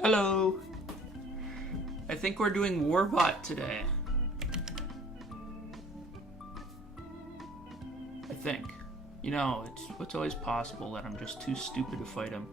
Hello. I think we're doing Warbot today. I think. You know, it's always possible that I'm just too stupid to fight him.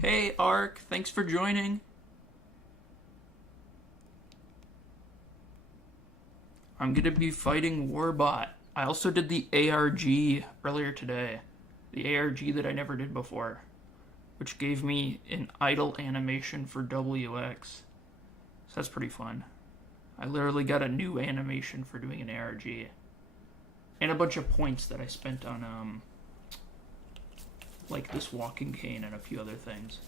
Hey, Ark, thanks for joining. I'm gonna be fighting Warbot. I also did the ARG earlier today. The ARG that I never did before, which gave me an idle animation for WX. So that's pretty fun. I literally got a new animation for doing an ARG. And a bunch of points that I spent on, like this walking cane and a few other things.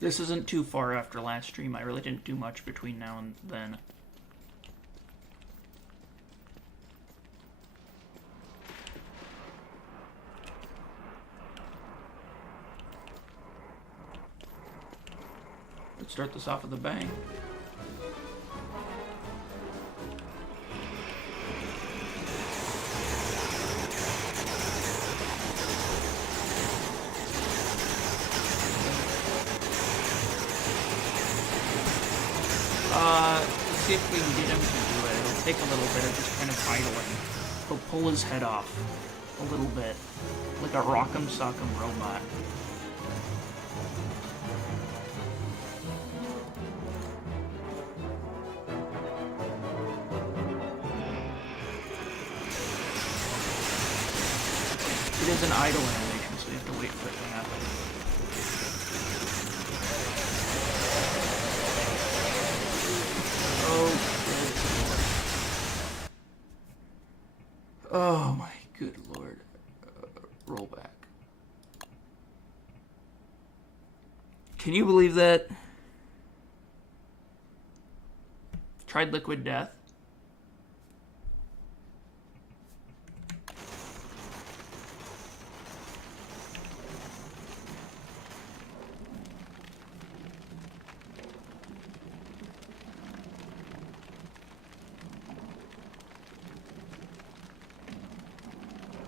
This isn't too far after last stream. I really didn't do much between now and then. Let's start this off with a bang. See if we can get him to do it. It'll take a little bit of just kind of idling. He'll pull his head off a little bit, like a rock'em sock'em robot. It is an idle animation, so you have to wait for it to happen. Oh my good lord. Roll back. Can you believe that? Tried liquid death.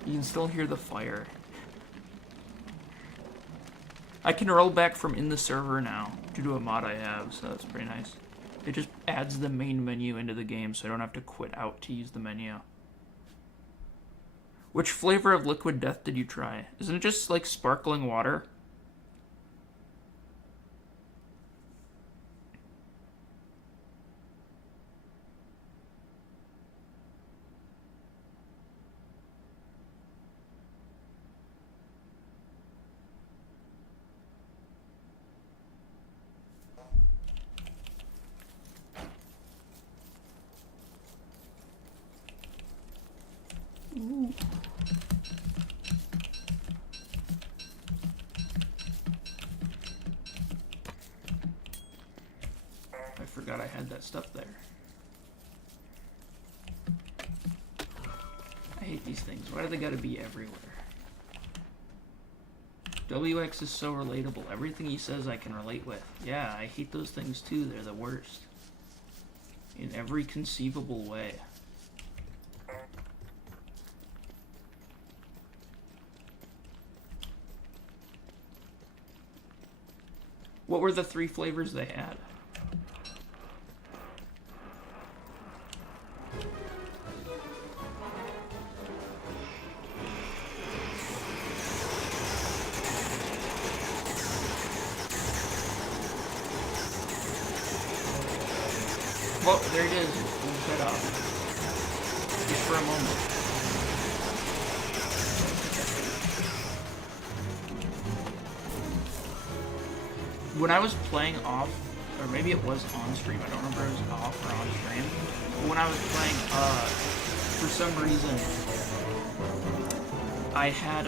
You can still hear the fire. I can roll back from in the server now due to a mod I have, so that's pretty nice. It just adds the main menu into the game, so I don't have to quit out to use the menu. Which flavor of liquid death did you try? Isn't it just like sparkling water? Ooh. I forgot I had that stuff there. I hate these things. Why do they gotta be everywhere? WX is so relatable. Everything he says I can relate with. Yeah, I hate those things too. They're the worst. In every conceivable way. What were the 3 flavors they had? Well, there it is. We'll shut off. Just for a moment. when I was playing off, or maybe it was on stream, I don't remember if it was off or on stream, but when I was playing, for some reason, I had,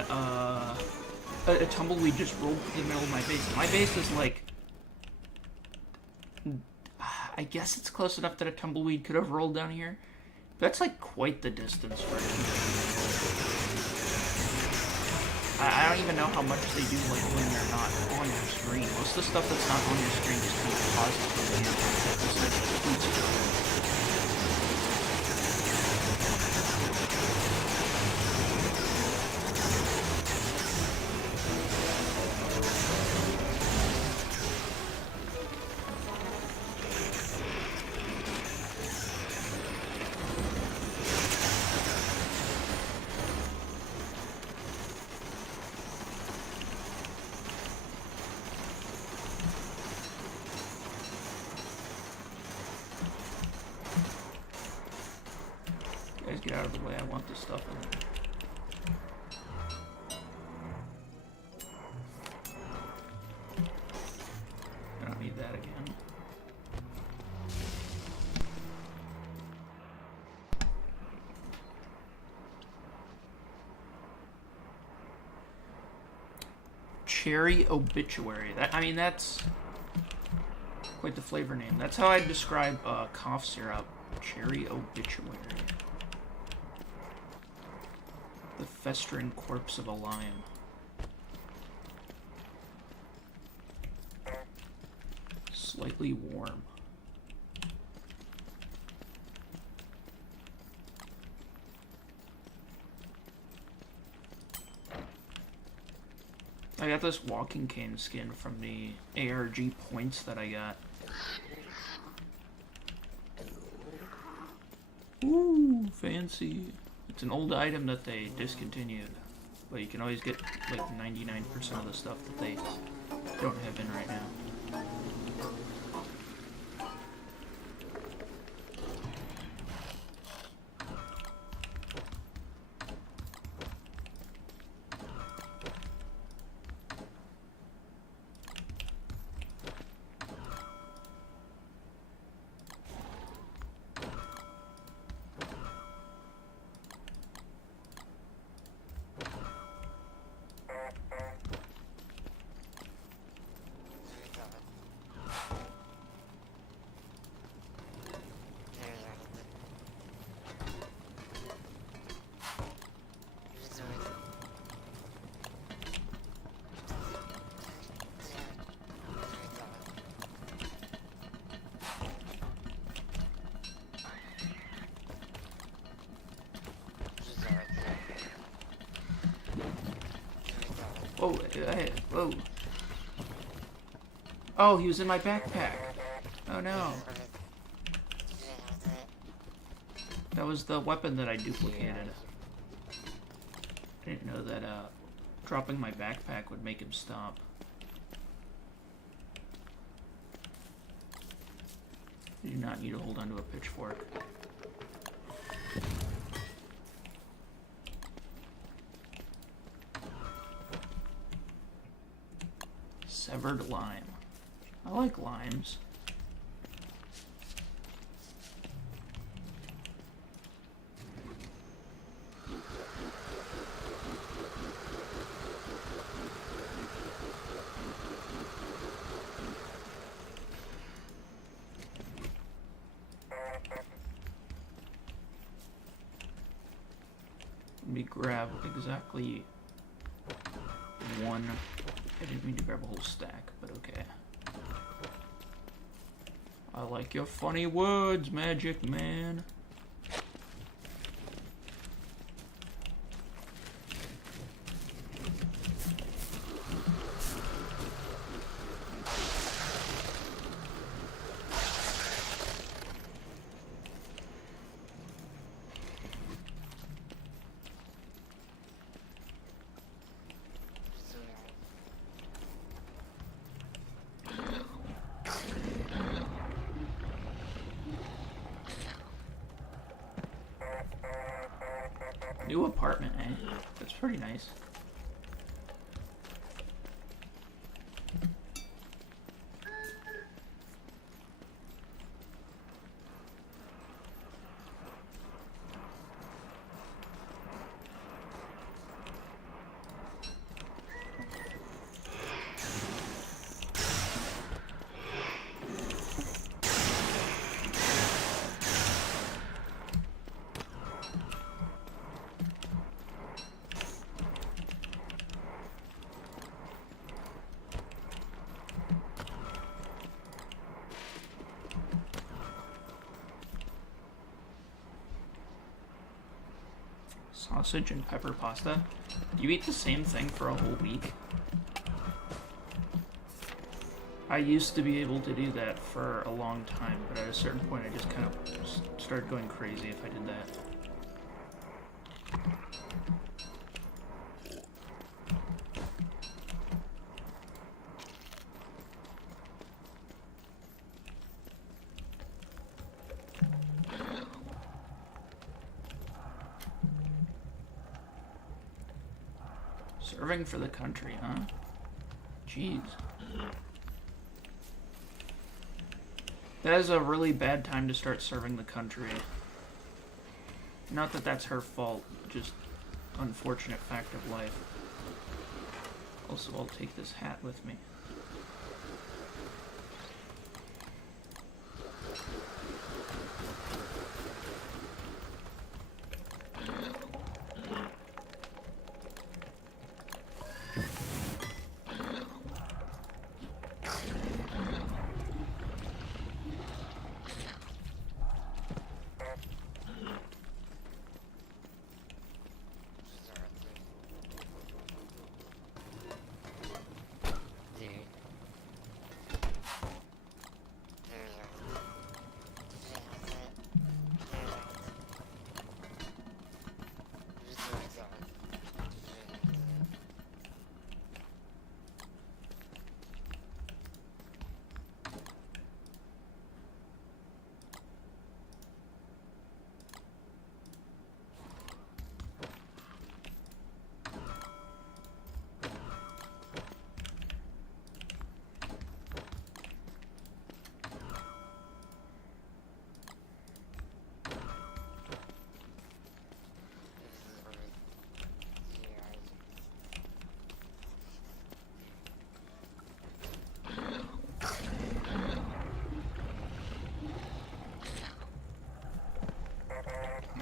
a tumbleweed just rolled through the middle of my base. My base is like, I guess it's close enough that a tumbleweed could have rolled down here. That's like quite the distance for it. I don't even know how much they do like when they're not on your screen. Most of the stuff that's not on your screen just kind of pauses for the video. It's like food scrolling. Get out of the way, I want this stuff in there. I don't need that again. Cherry Obituary. I mean, that's quite the flavor name. That's how I describe cough syrup. Cherry Obituary. The festering corpse of a lime. Slightly warm. I got this walking cane skin from the ARG points that I got. Ooh, fancy. It's an old item that they discontinued, but you can always get like 99% of the stuff that they don't have in right now. Whoa, whoa. Oh, he was in my backpack. Oh no. That was the weapon that I duplicated. I didn't know that dropping my backpack would make him stop. You do not need to hold onto a pitchfork. Severed lime. I like limes. Let me grab exactly one. I didn't mean to grab a whole stack, but okay. I like your funny words, Magic Man. New apartment, eh? That's pretty nice. sausage and pepper pasta. You eat the same thing for a whole week? I used to be able to do that for a long time, but at a certain point I just kind of started going crazy if I did that. Serving for the country, huh? Jeez. That is a really bad time to start serving the country. Not that that's her fault, just unfortunate fact of life. Also, I'll take this hat with me.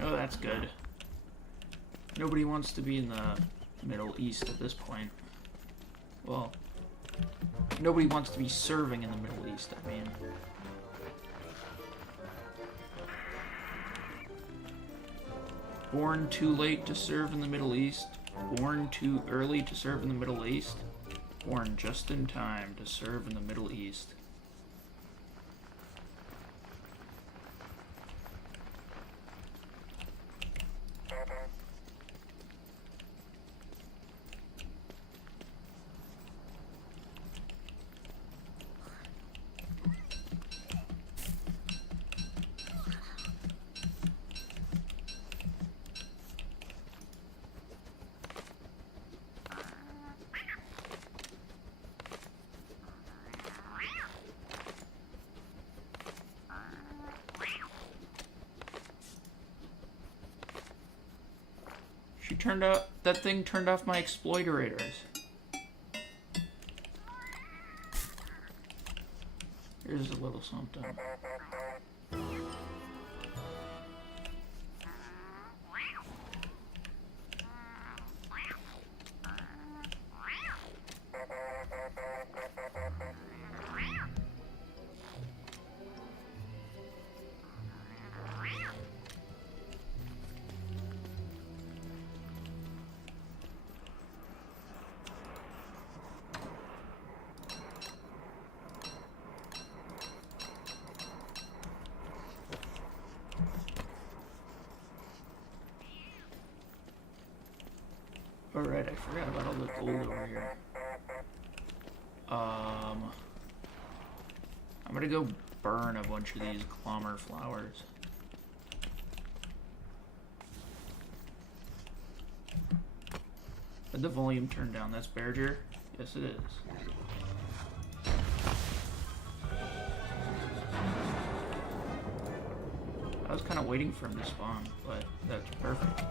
Oh, that's good. Nobody wants to be in the Middle East at this point. Well, nobody wants to be serving in the Middle East, I mean. Born too late to serve in the Middle East. Born too early to serve in the Middle East. Born just in time to serve in the Middle East. That thing turned off my exploiterators. Here's a little something. Alright, I forgot about all the gold over here. I'm gonna go burn a bunch of these clomber flowers. Did the volume turn down? That's Berger? Yes, it is. I was kind of waiting for him to spawn, but that's perfect.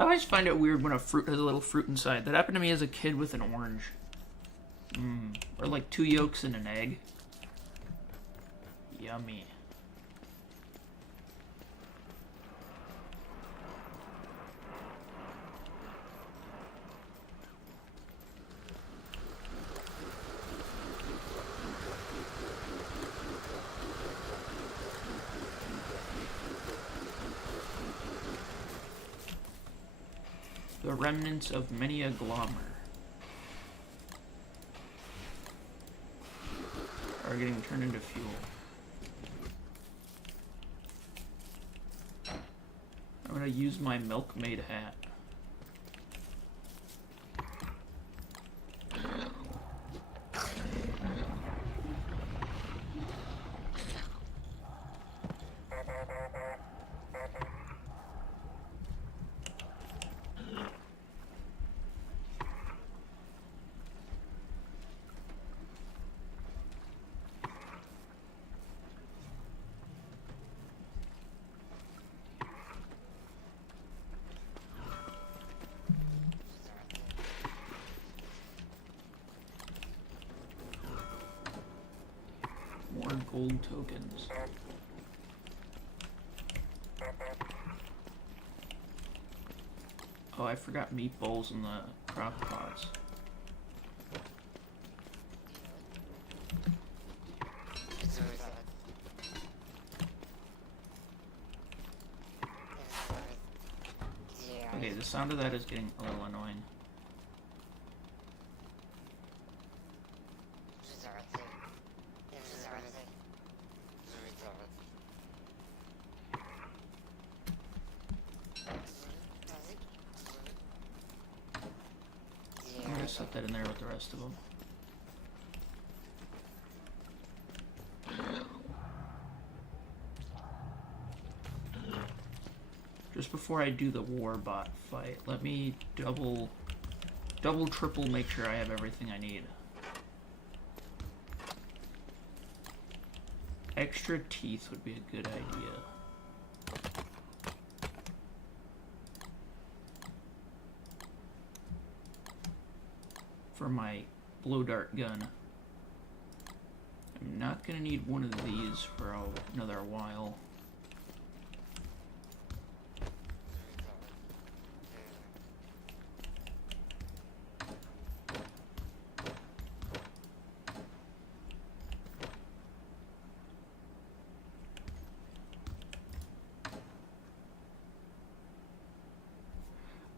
I always find it weird when a fruit has a little fruit inside. That happened to me as a kid with an orange. Or like 2 yolks and an egg. Yummy. The remnants of many a glommer are getting turned into fuel. I'm gonna use my milkmaid hat. More gold tokens. Oh, I forgot meatballs in the crock pots. Okay, the sound of that is getting a little annoying. I'm gonna set that in there with the rest of them. Just before I do the Warbot fight, let me double, triple make sure I have everything I need. Extra teeth would be a good idea. For my blow dart gun. I'm not gonna need one of these for another while.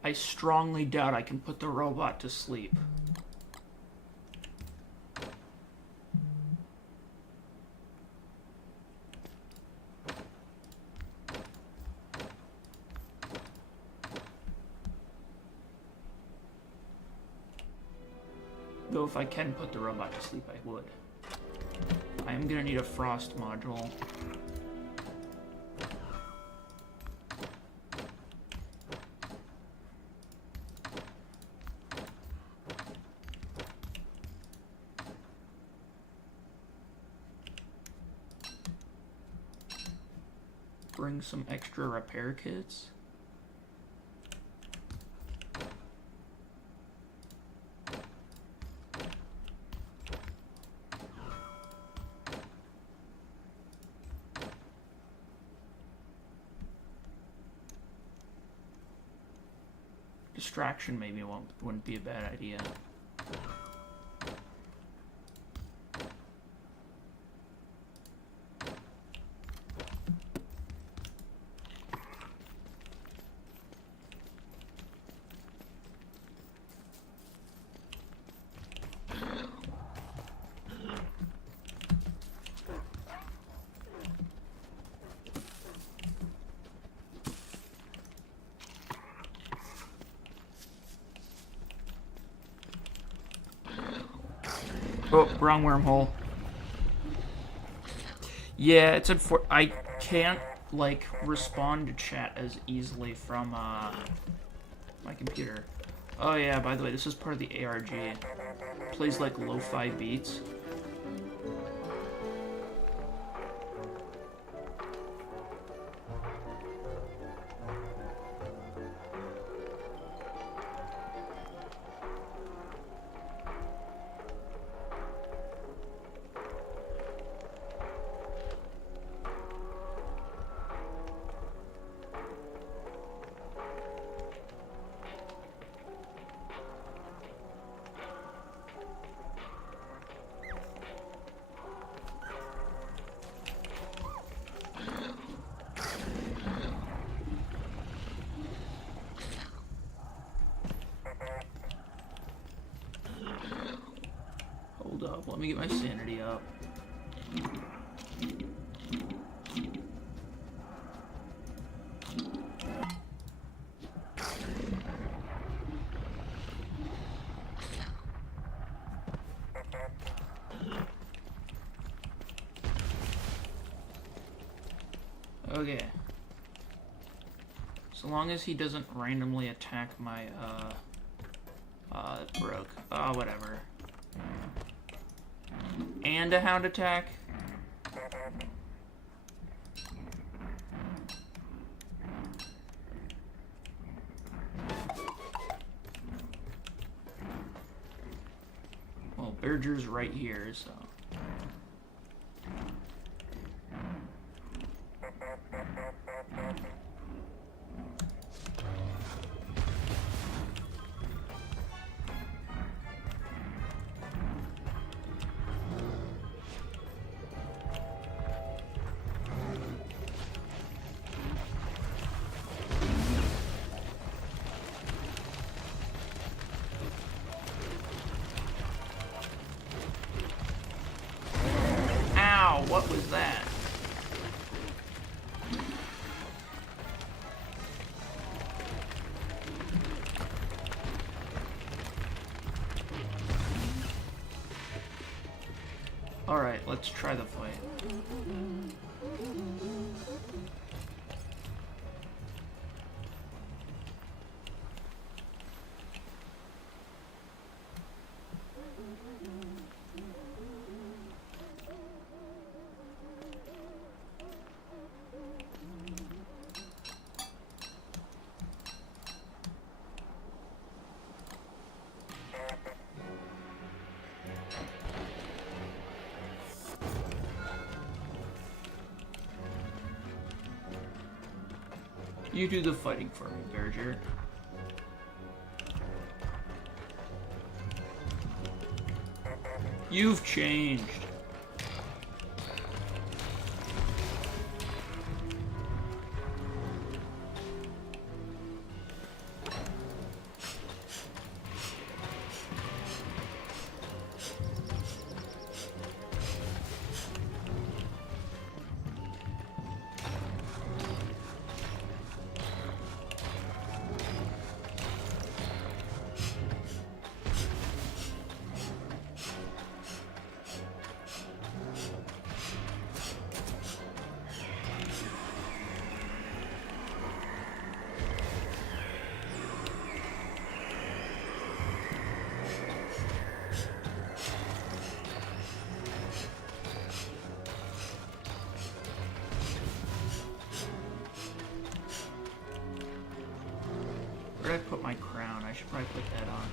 I strongly doubt I can put the robot to sleep. Though if I can put the robot to sleep, I would. I am gonna need a frost module. Bring some extra repair kits. Distraction maybe wouldn't be a bad idea. Oh, wrong wormhole. Yeah, it's I can't, like, respond to chat as easily from, my computer. Oh yeah, by the way, this is part of the ARG. It plays, like, lo-fi beats. up. Let me get my sanity up. Okay. So long as he doesn't randomly attack my, it broke. Whatever. And a hound attack? Well, Berger's right here, so... What was that? Alright, let's try the fight. You do the fighting for me, Berger. You've changed. Where did I put my crown? I should probably put that on.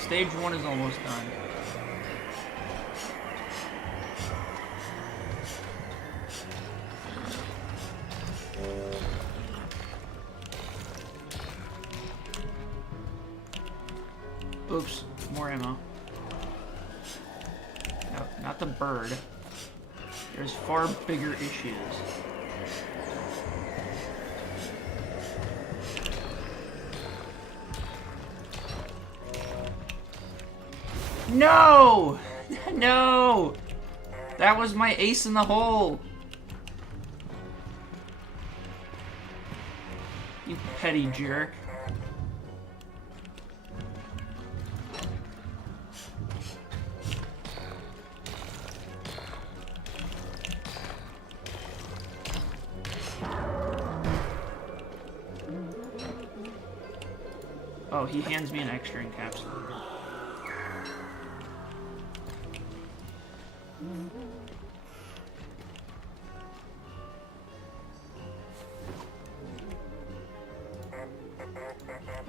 Stage 1 is almost done. Oops, more ammo. No, not the bird. There's far bigger issues. No! No! That was my ace in the hole! You petty jerk. Oh, he hands me an extra encapsulator.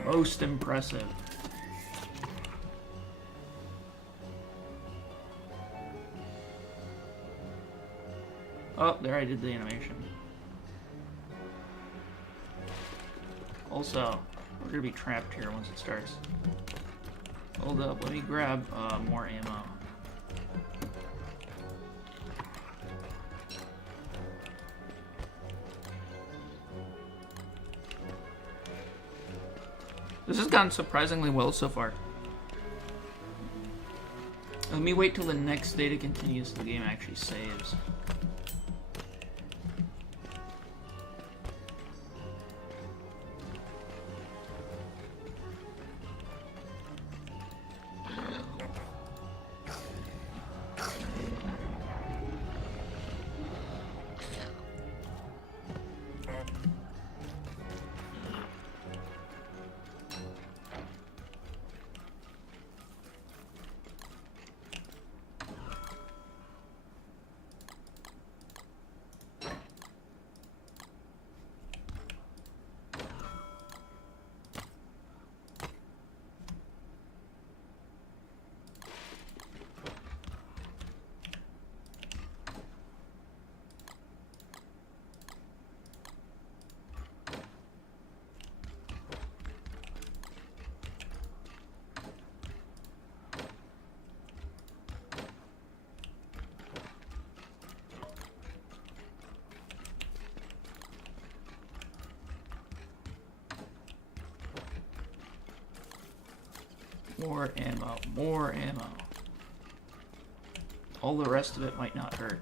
Most impressive. Oh, there I did the animation. Also, we're gonna be trapped here once it starts. Hold up, let me grab more ammo. This has gone surprisingly well so far. Let me wait till the next day to continue so the game actually saves. More ammo, more ammo. All the rest of it might not hurt.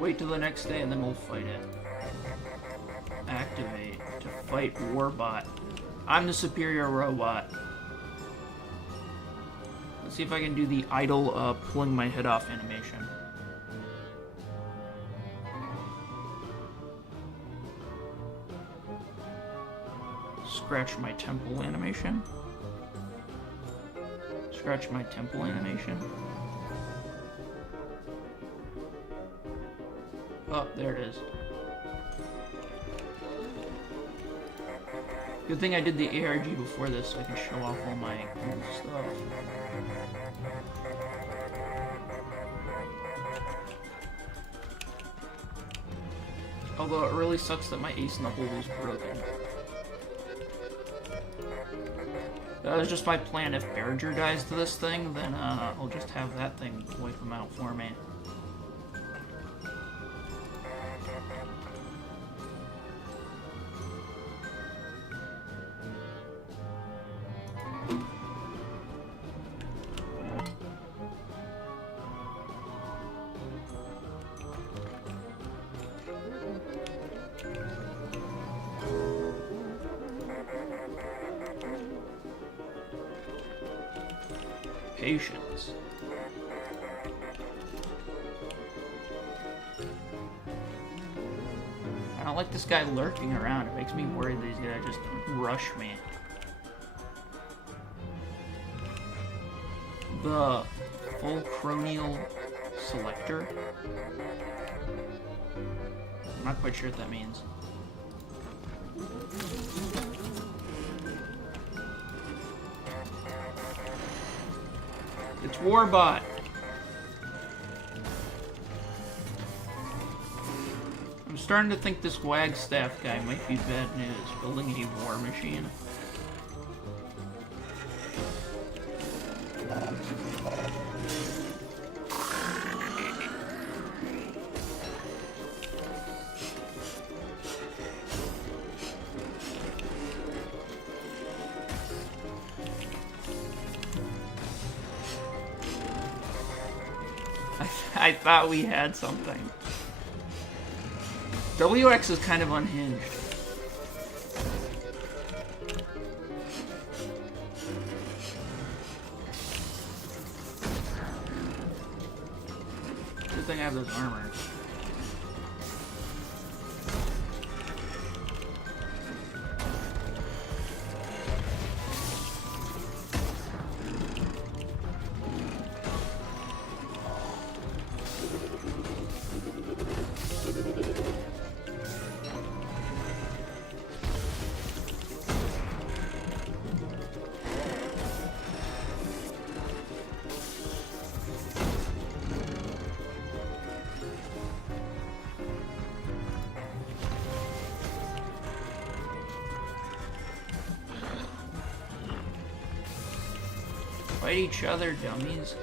Wait till the next day and then we'll fight it. Activate to fight Warbot. I'm the superior robot. Let's see if I can do the idle pulling my head off animation. Scratch my temple animation. Scratch my temple animation. Oh, there it is. Good thing I did the ARG before this so I can show off all my cool stuff. Although it really sucks that my ace knuckle was broken. That was just my plan. If Barringer dies to this thing, then I'll just have that thing wipe him out for me. Patience. I don't like this guy lurking around. It makes me worried that he's gonna just rush me. The full cronial selector. I'm not quite sure what that means. It's Warbot. I'm starting to think this Wagstaff guy might be bad news. Building a war machine. I thought we had something. WX is kind of unhinged. Good thing I have those armors. Fight each other, dummies.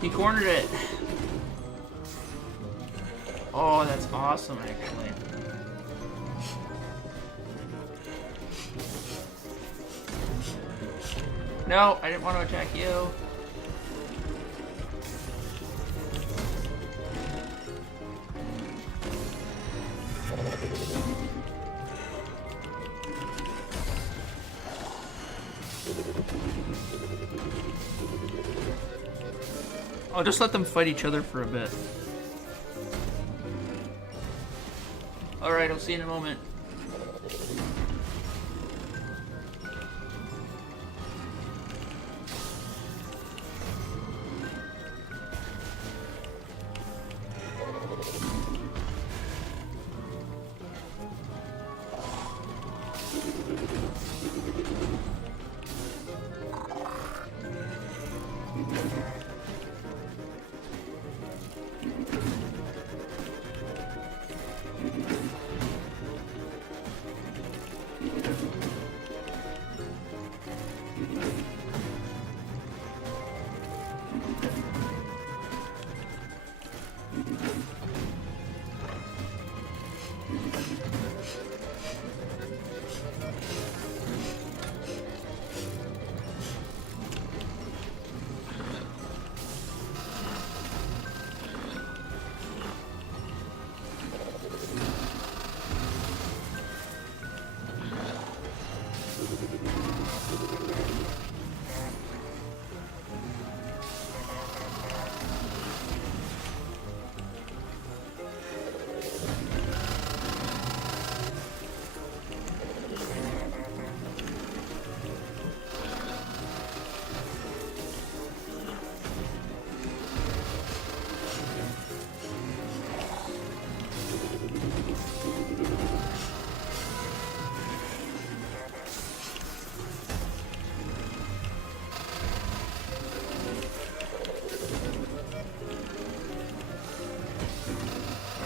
He cornered it. Oh, that's awesome, actually. No, I didn't want to attack you. I'll just let them fight each other for a bit. Alright, I'll see you in a moment.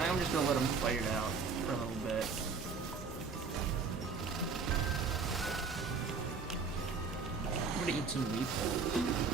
I'm just gonna let them fight it out for a little bit. I'm gonna eat some meatballs.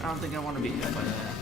I don't think I want to be hit by that.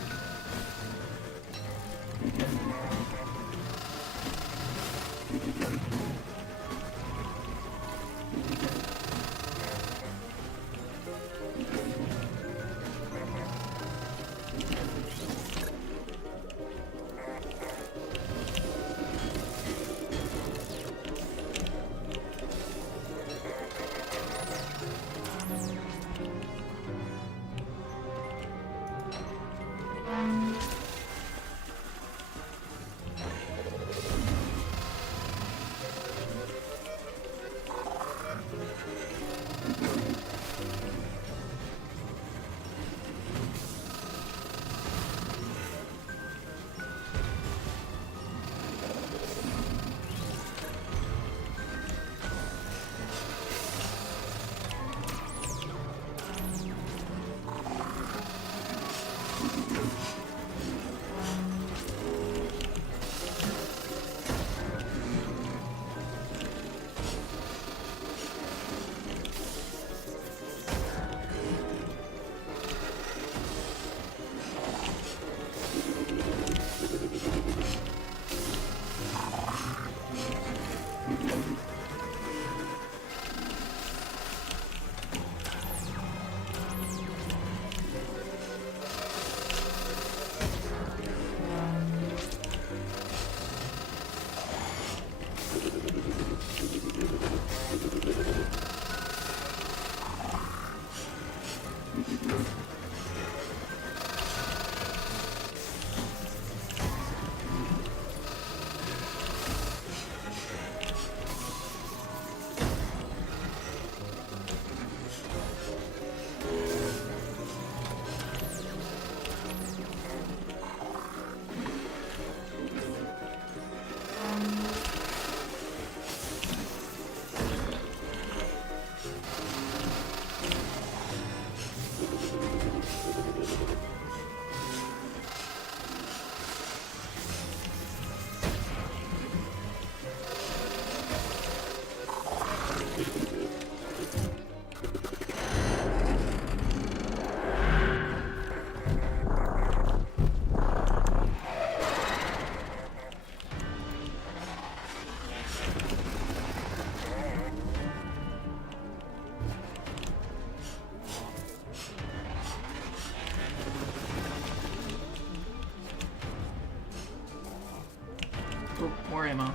Oh, more ammo.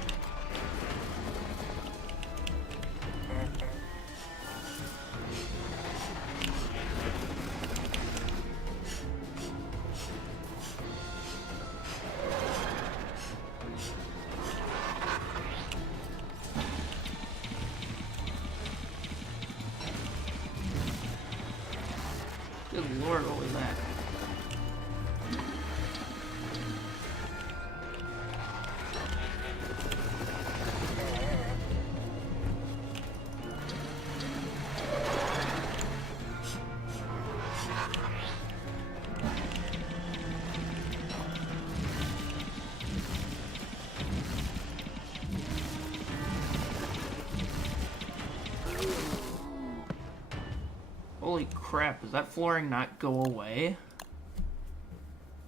Good lord, what was that? Holy crap, does that flooring not go away?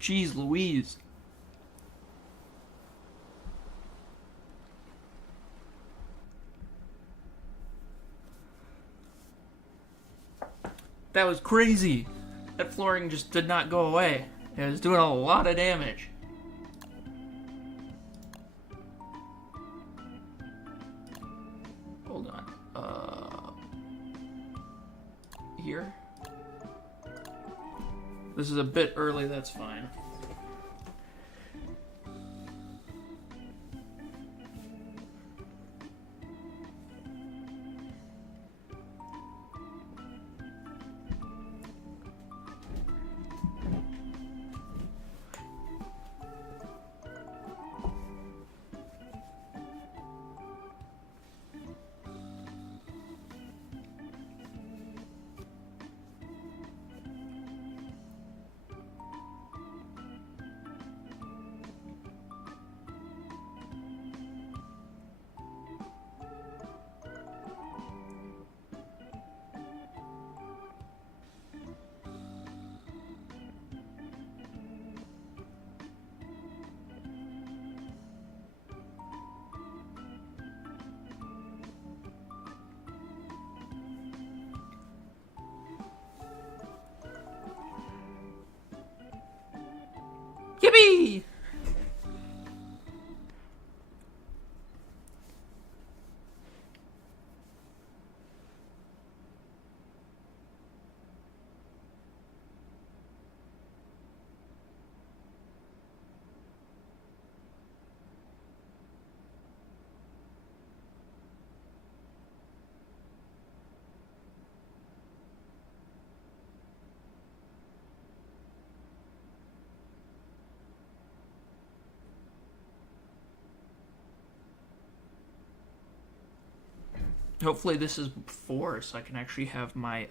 Jeez Louise. That was crazy. That flooring just did not go away. It was doing a lot of damage. Hold on. Here? This is a bit early, that's fine. Yippee! Hopefully this is before, so I can actually have my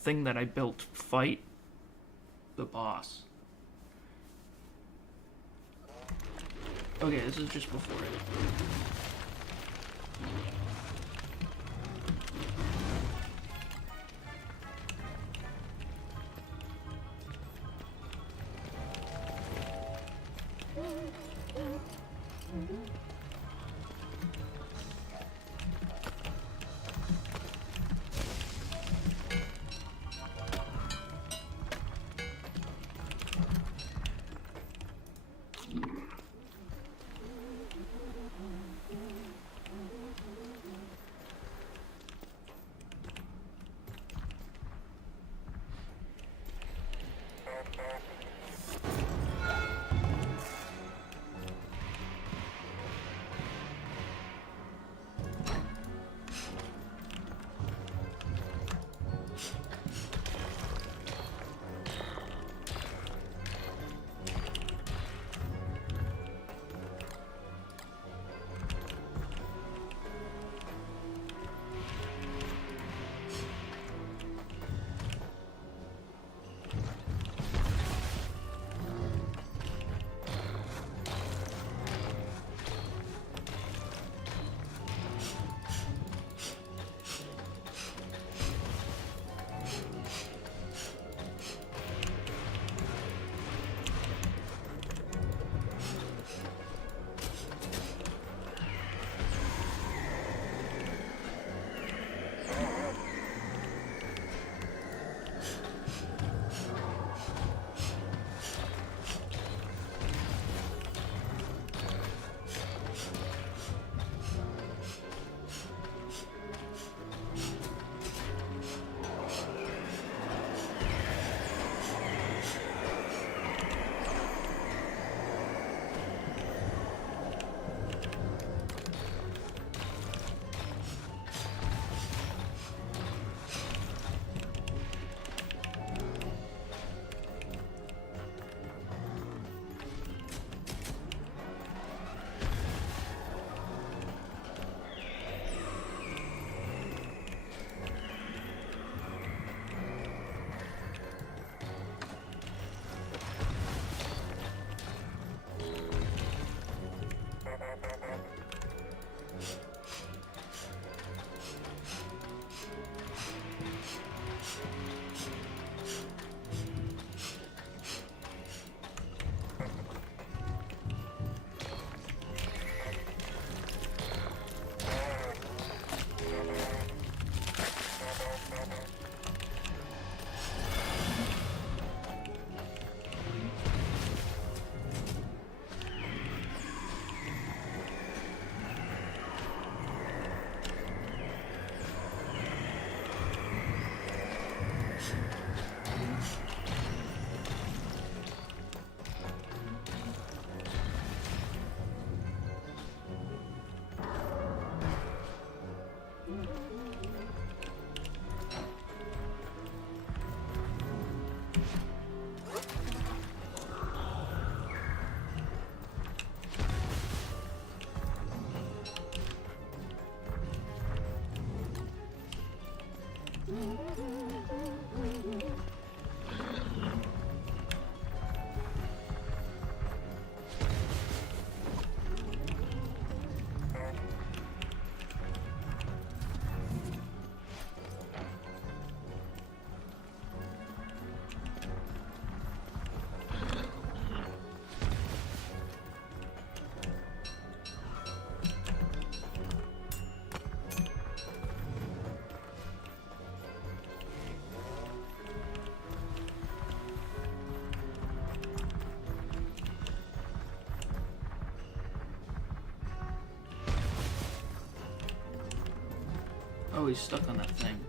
thing that I built fight the boss. Okay, this is just before it. Oh, he's stuck on that thing.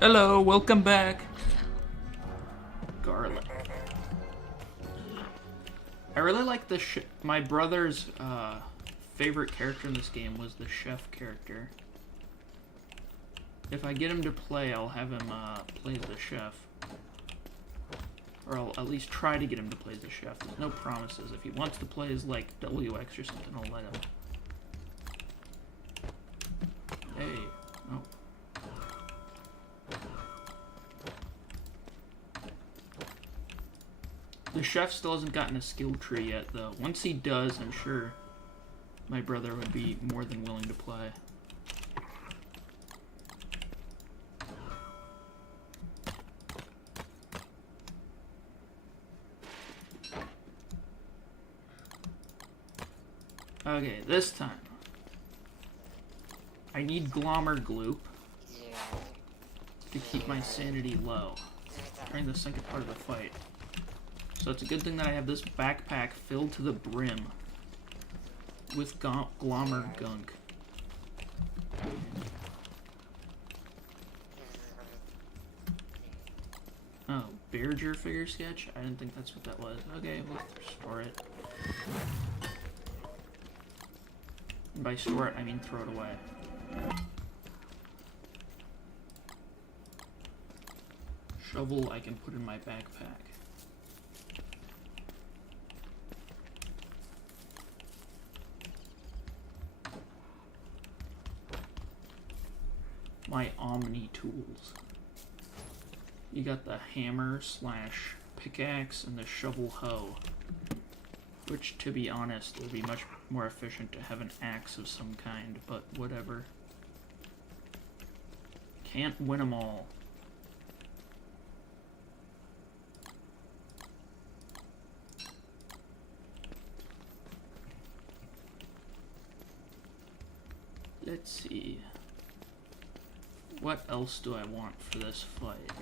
Hello, welcome back. Garlic. I really like the my brother's favorite character in this game was the chef character. If I get him to play, I'll have him play the chef. Or I'll at least try to get him to play the chef. There's no promises. If he wants to play as like WX or something, I'll let him. Hey. Oh. The chef still hasn't gotten a skill tree yet, though. Once he does, I'm sure my brother would be more than willing to play. Okay, this time. I need Glommer Gloop to keep my sanity low during the second part of the fight. So it's a good thing that I have this backpack filled to the brim with Glommer gunk. Oh, Bearger figure sketch? I didn't think that's what that was. Okay, we'll store it. And by store it, I mean throw it away. Shovel I can put in my backpack. My Omni tools. You got the hammer / pickaxe and the shovel hoe, which, to be honest, will be much more efficient to have an axe of some kind, but whatever. Can't win them all. Let's see. What else do I want for this fight?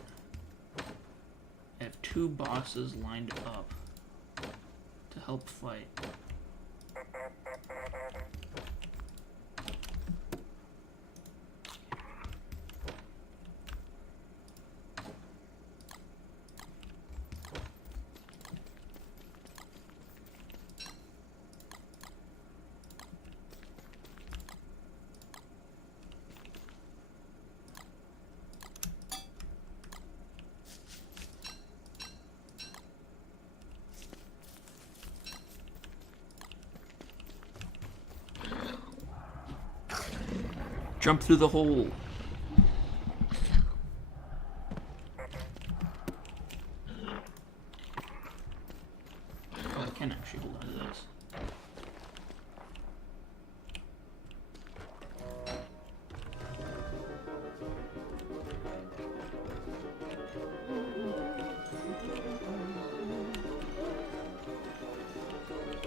I have 2 bosses lined up to help fight. Jump through the hole. Oh, I can actually hold on to this.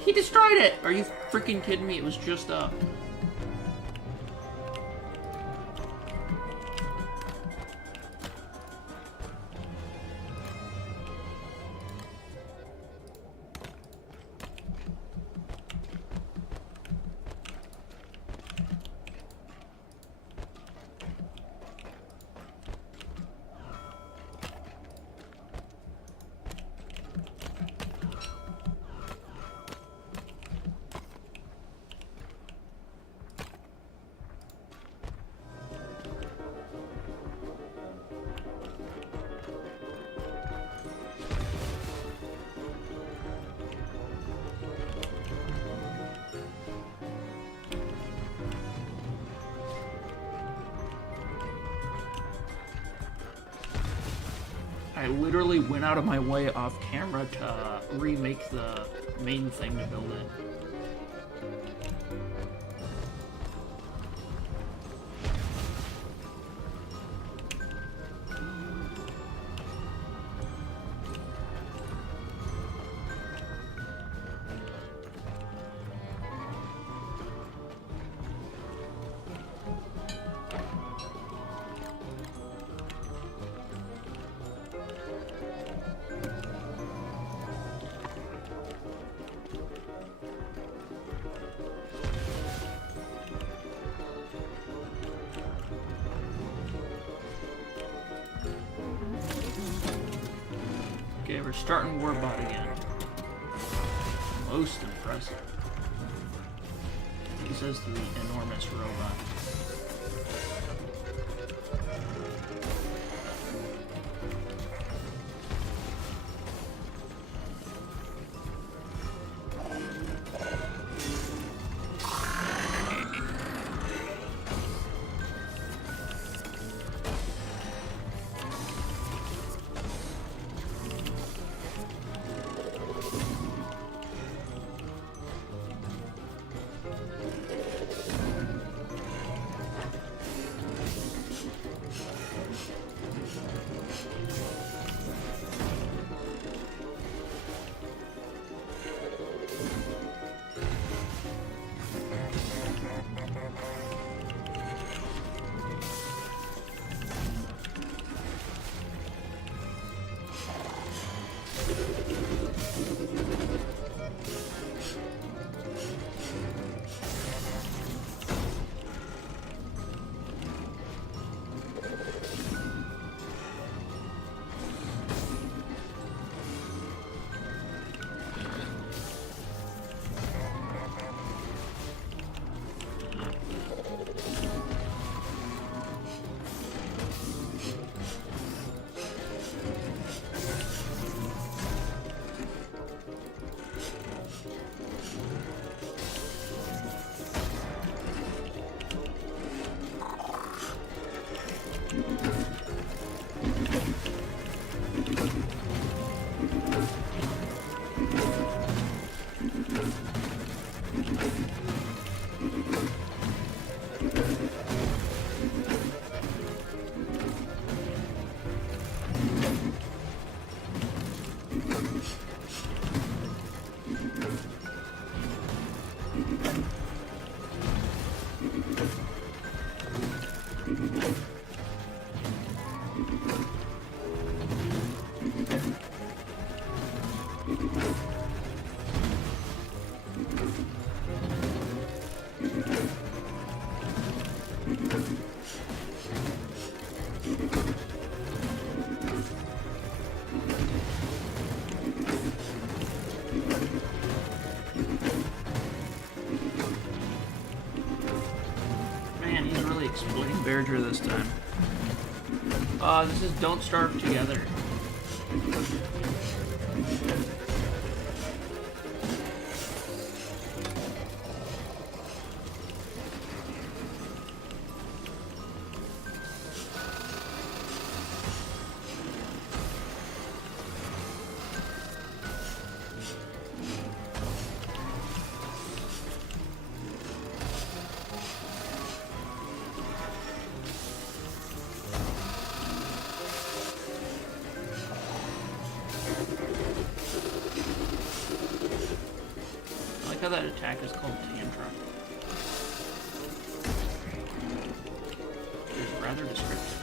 He destroyed it! Are you freaking kidding me? It was just up. I literally went out of my way off camera to remake the main thing to build it. we're starting Warbot again. Most impressive. He says to the enormous robot. Exploiting Beardra this time. This is Don't Starve Together. I like how that attack is called Tantrum. It's rather descriptive.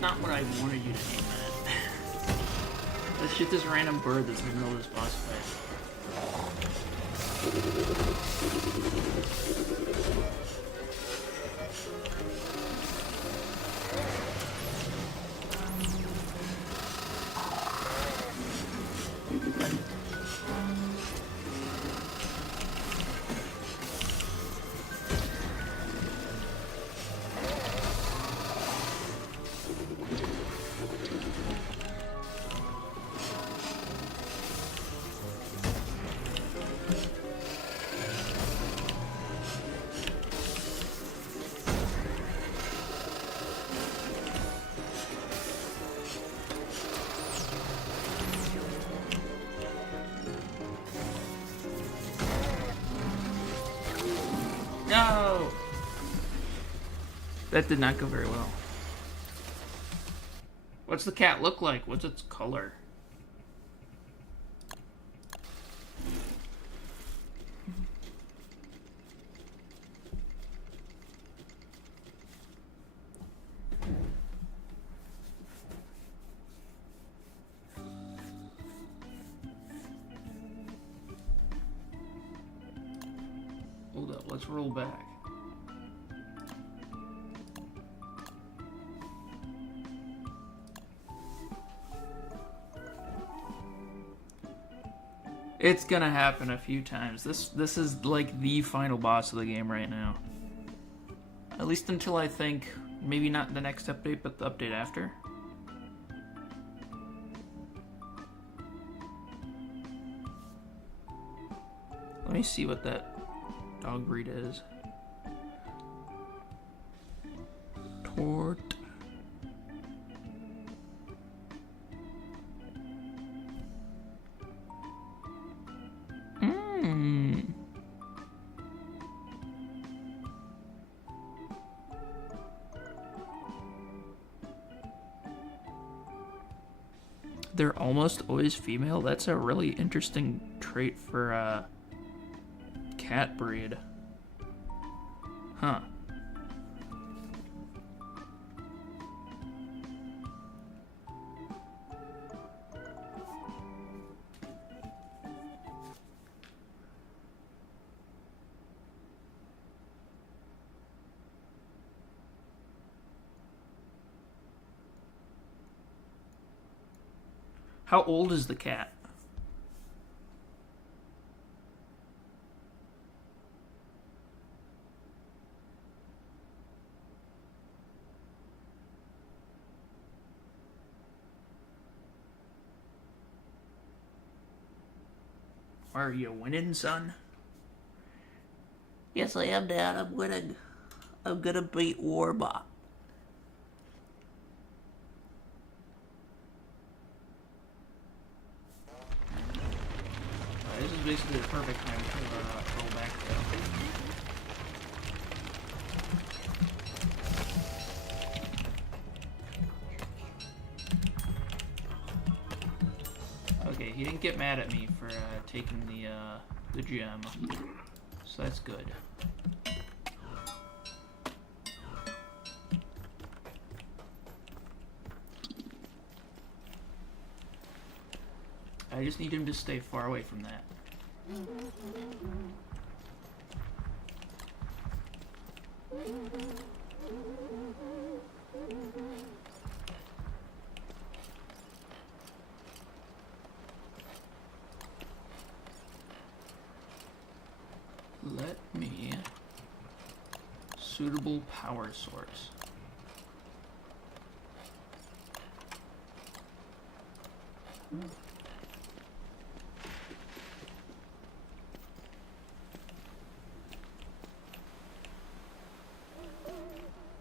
Not what I wanted you to aim at. Let's shoot this random bird that's in the middle of this boss fight. That did not go very well. What's the cat look like? What's its color? Hold up, let's roll back. It's gonna happen a few times. This is like the final boss of the game right now. At least until I think, maybe not the next update, but the update after. Let me see what that dog breed is. Tort. They're almost always female. That's a really interesting trait for a cat breed. Huh. How old is the cat? Are you winning, son? Yes, I am, Dad. I'm winning. I'm gonna beat Warbot. This is basically the perfect time to roll back though. Okay, he didn't get mad at me for taking the gem, so that's good. I just need him to stay far away from that. Let me... Suitable power source.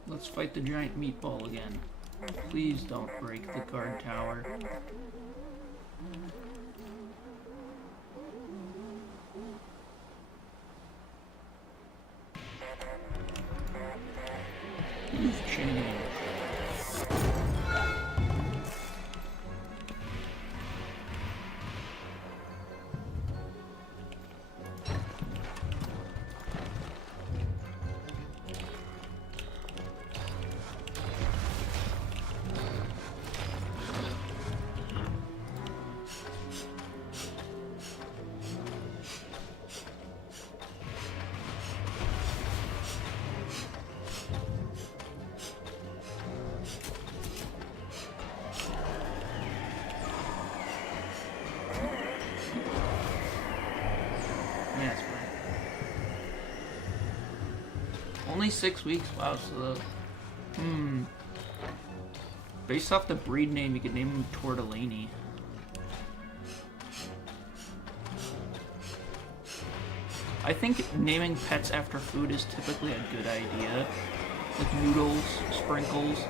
Let's fight the giant meatball again. Please don't break the guard tower. You've changed. Yes, right. Only 6 weeks? Wow, so based off the breed name, you could name him Tortellini. I think naming pets after food is typically a good idea. Like noodles, sprinkles.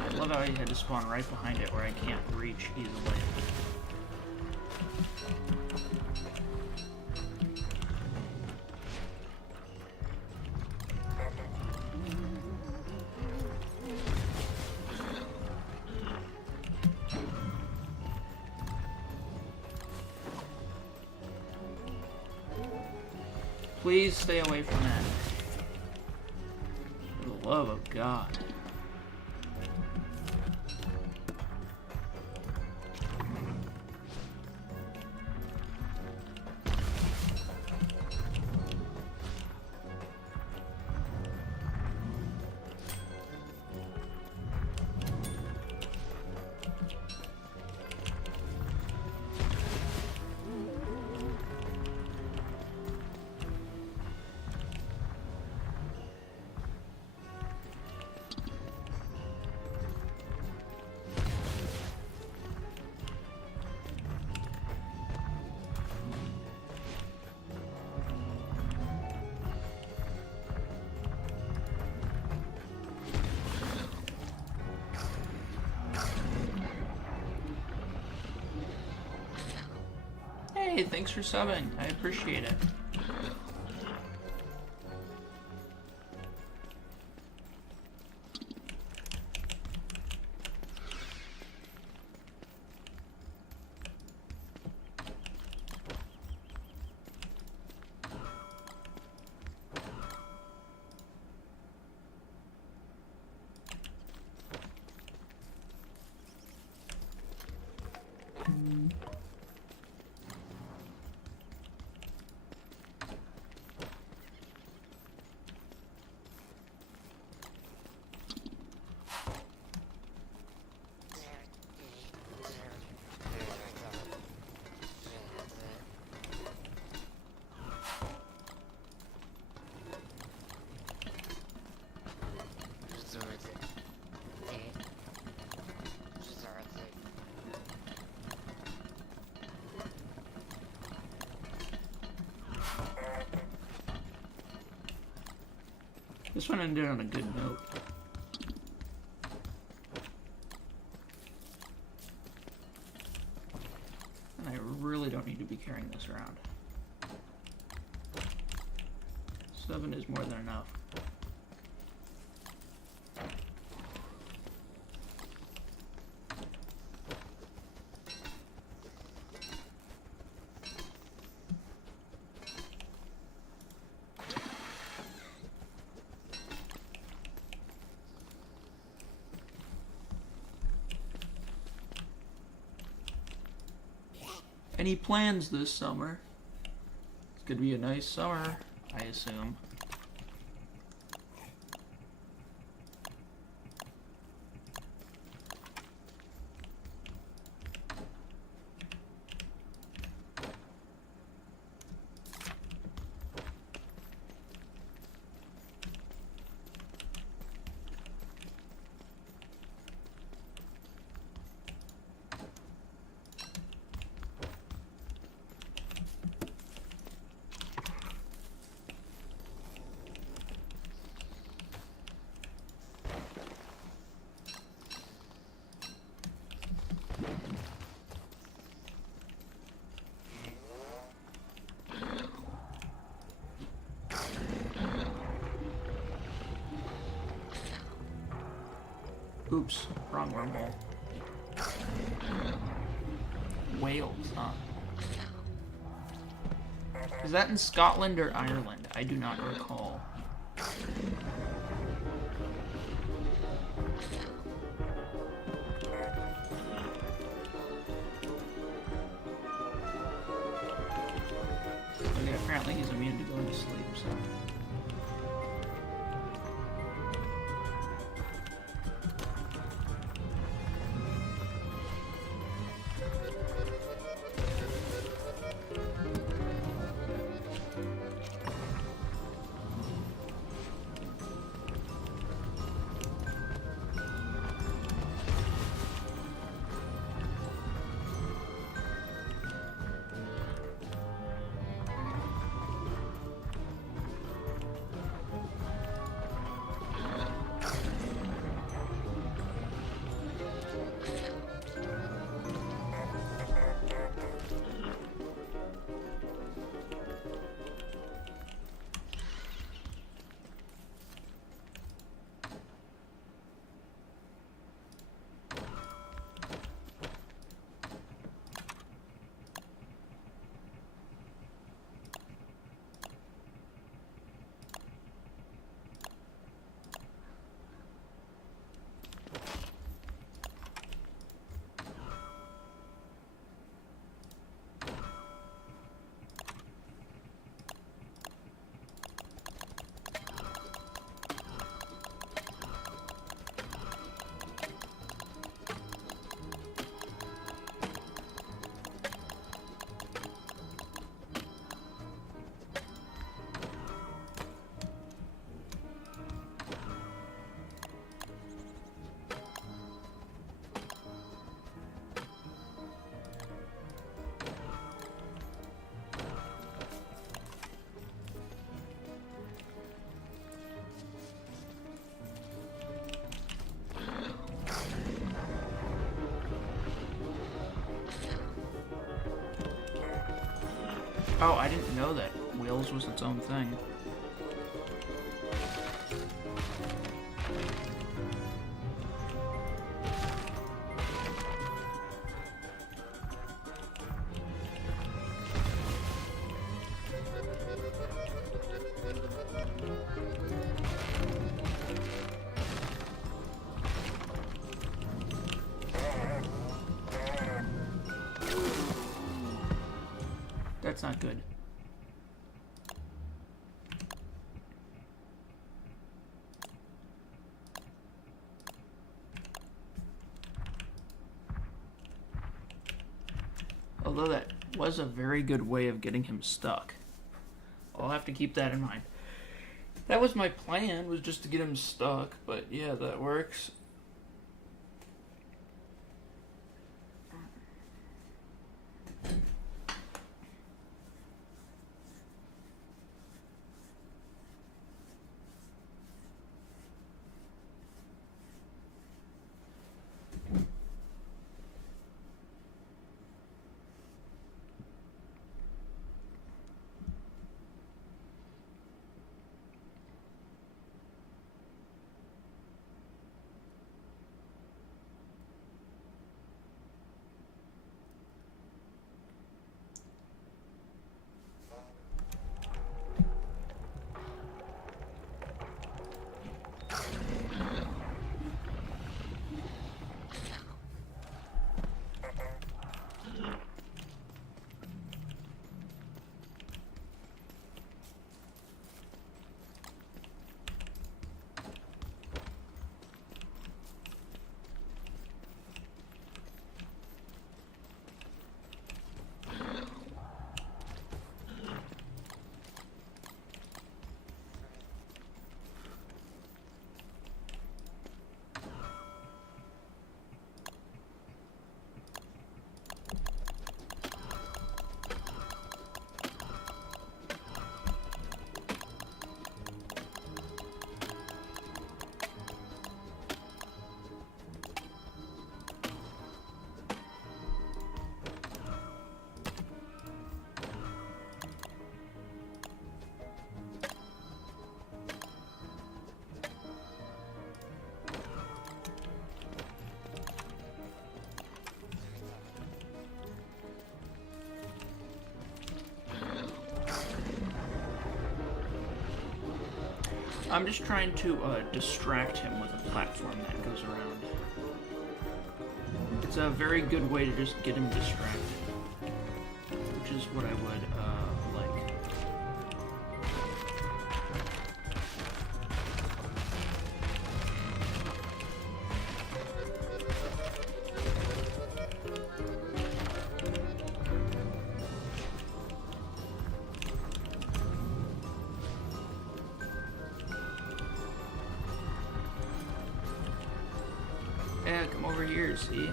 I love how he had to spawn right behind it where I can't reach easily. Please stay away from that. For the love of God. Hey, thanks for subbing. I appreciate it. This one ended on a good note. And I really don't need to be carrying this around. 7 is more than enough. Any plans this summer? It's gonna be a nice summer, I assume. Oops, wrong wormhole. Wales, huh? Is that in Scotland or Ireland? I do not recall. Okay, apparently he's immune to going to sleep, so... Oh, I didn't know that whales was its own thing. That's not good. Although that was a very good way of getting him stuck. I'll have to keep that in mind. That was my plan, was just to get him stuck, but yeah, that works. I'm just trying to distract him with a platform that goes around. It's a very good way to just get him distracted, which is what I would like. Yeah, come over here, see?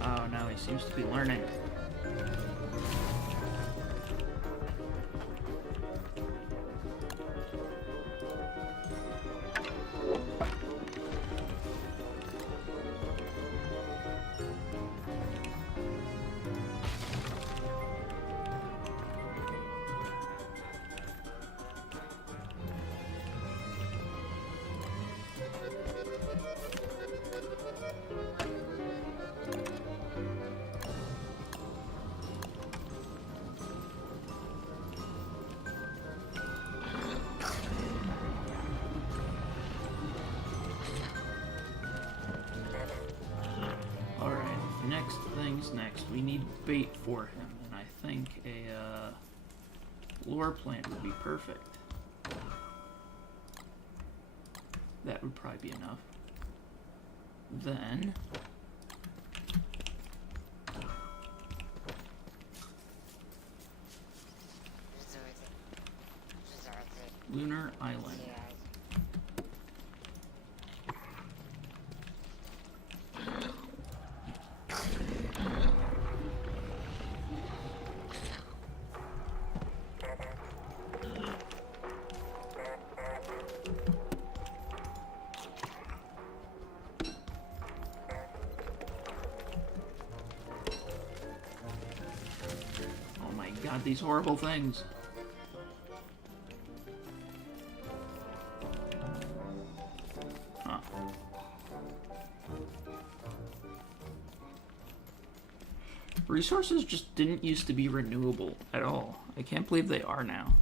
Oh, now he seems to be learning. Next things next. We need bait for him, and I think a lure plant would be perfect. That would probably be enough. Then Lunar Island. God, these horrible things. Huh. Resources just didn't used to be renewable at all. I can't believe they are now.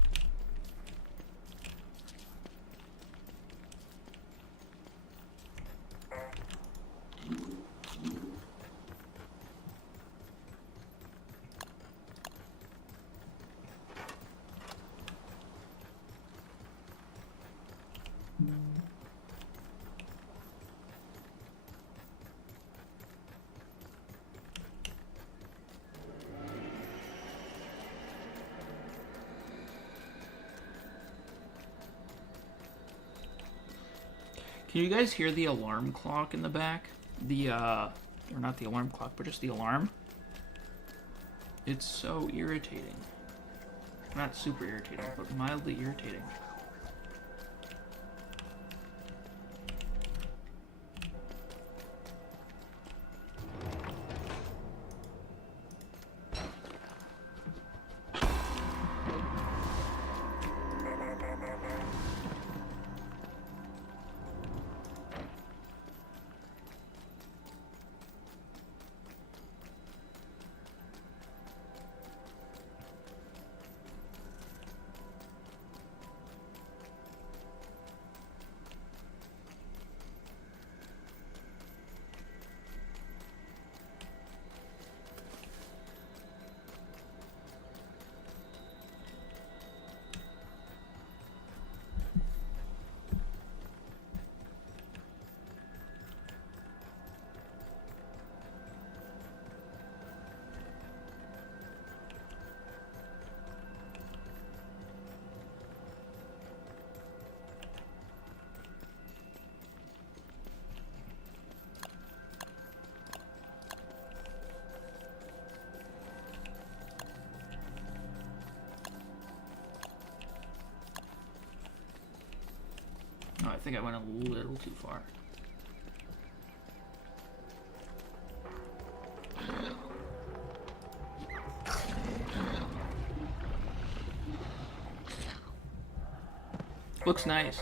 Can you guys hear the alarm clock in the back? Or not the alarm clock, but just the alarm? It's so irritating. Not super irritating, but mildly irritating. Oh, I think I went a little too far. Looks nice.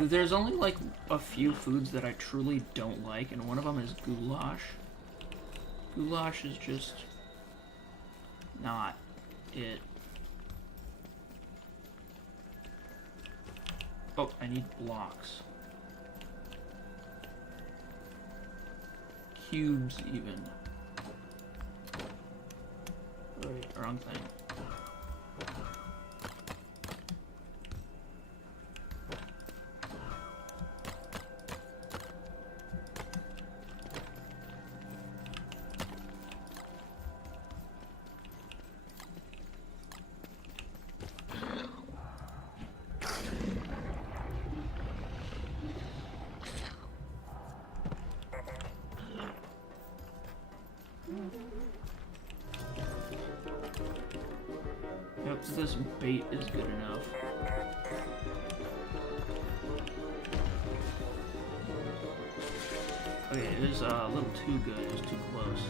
There's only like a few foods that I truly don't like, and one of them is goulash. Goulash is just not it. Oh, I need blocks. Cubes, even. Wait, wrong thing. Yep, this bait is good enough. Okay, it is a little too good. It was too close.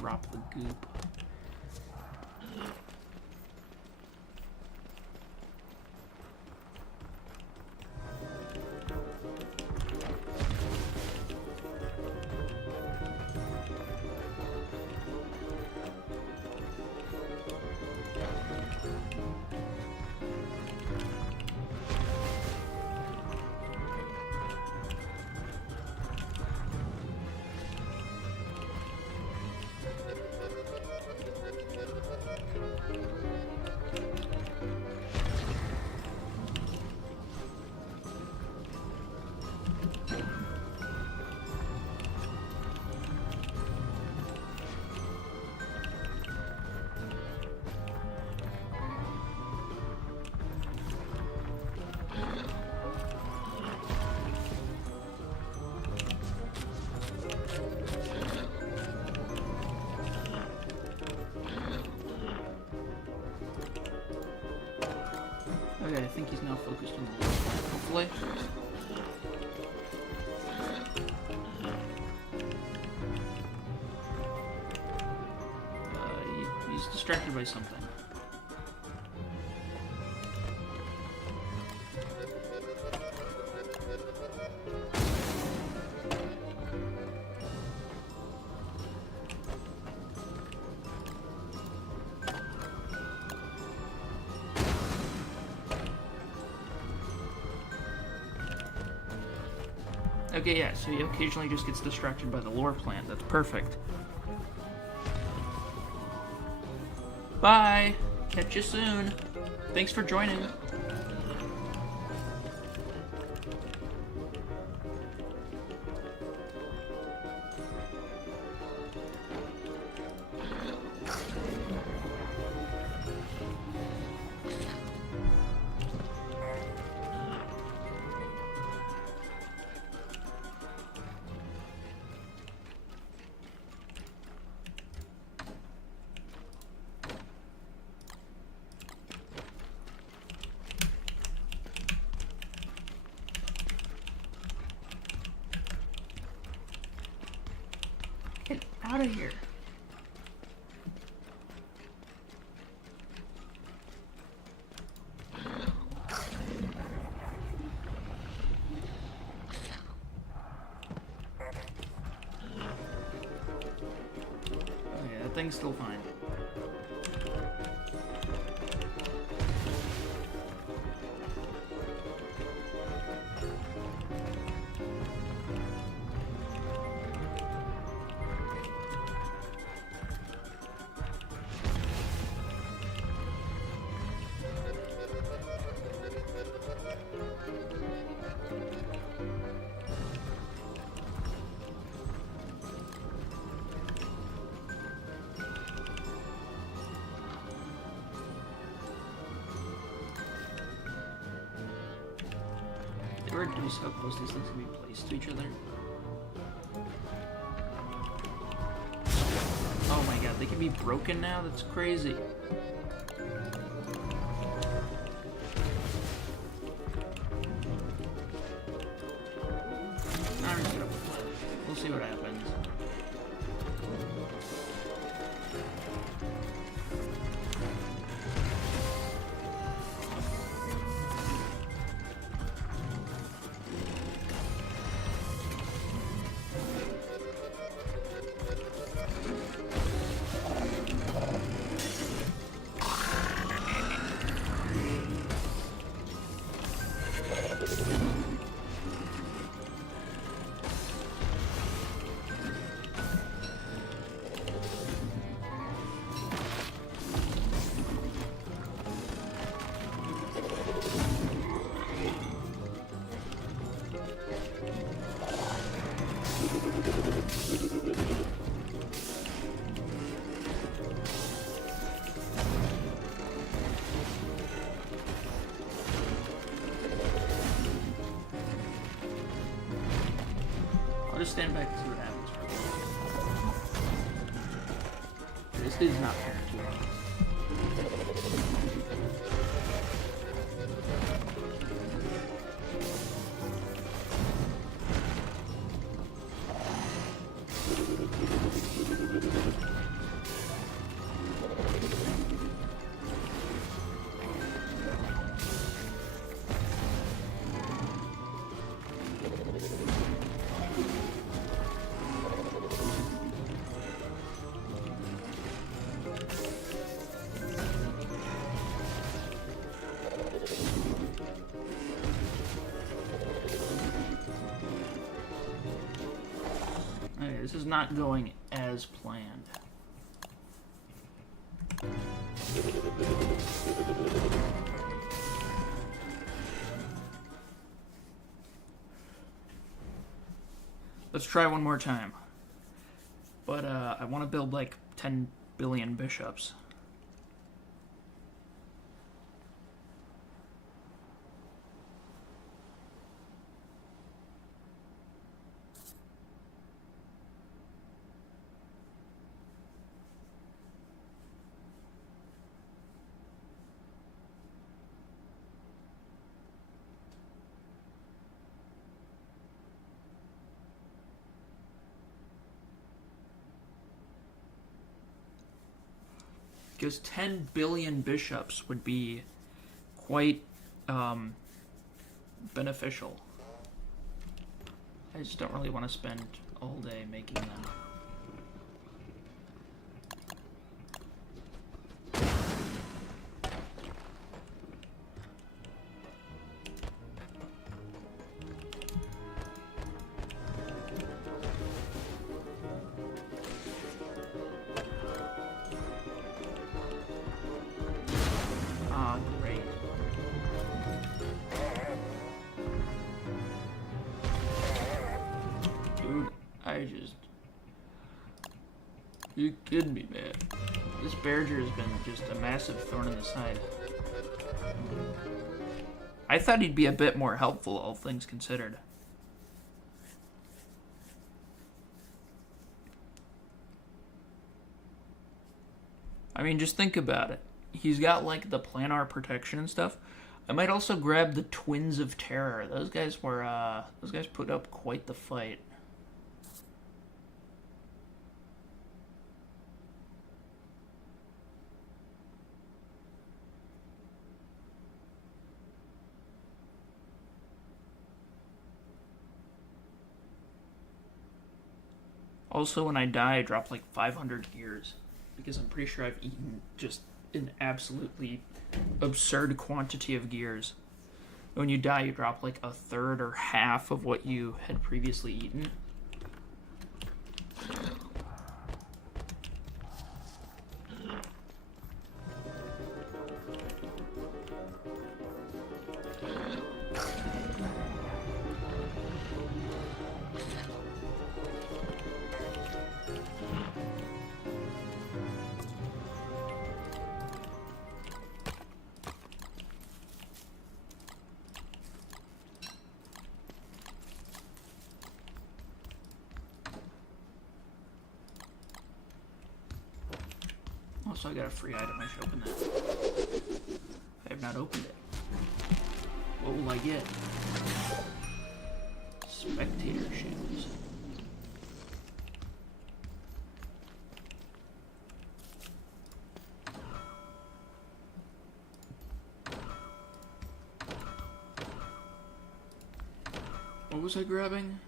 Drop the goop. Okay, I think he's now focused on the left flank, hopefully. He's distracted by something. Okay, yeah, so he occasionally just gets distracted by the lore plant. That's perfect. Bye! Catch you soon. Thanks for joining. Get out of here. Oh yeah, that thing's still fine. They reduce how close these things can be placed to each other. Oh my god, they can be broken now? That's crazy. I'm just gonna play. We'll see what happens. I'll just stand back and see what happens for a bit. This dude's not fair too well. Okay, this is not going as planned. Let's try one more time. But I want to build like 10 billion bishops. Because 10 billion bishops would be quite beneficial. I just don't really want to spend all day making them. Ah, great. Dude, you kidding me, man? This Berger has been just a massive thorn in the side. I thought he'd be a bit more helpful, all things considered. I mean, just think about it. He's got, like, the planar protection and stuff. I might also grab the Twins of Terror. Those guys put up quite the fight. Also, when I die, I drop like 500 gears. Because I'm pretty sure I've eaten just an absolutely absurd quantity of gears. When you die, you drop like a third or half of what you had previously eaten. Also, I got a free item. I should open that. I have not opened it. What will I get? Spectator shoes. What was I grabbing?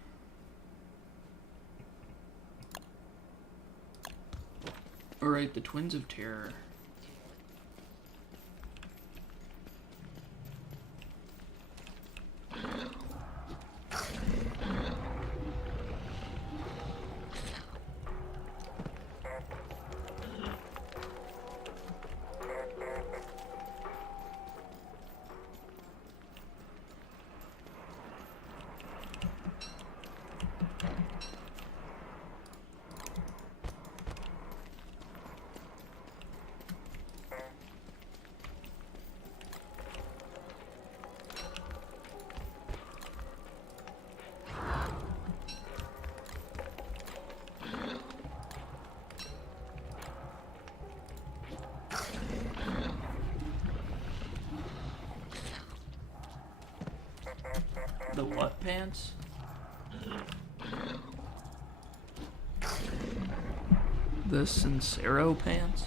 Alright, the Twins of Terror. The what pants? The Sincero pants?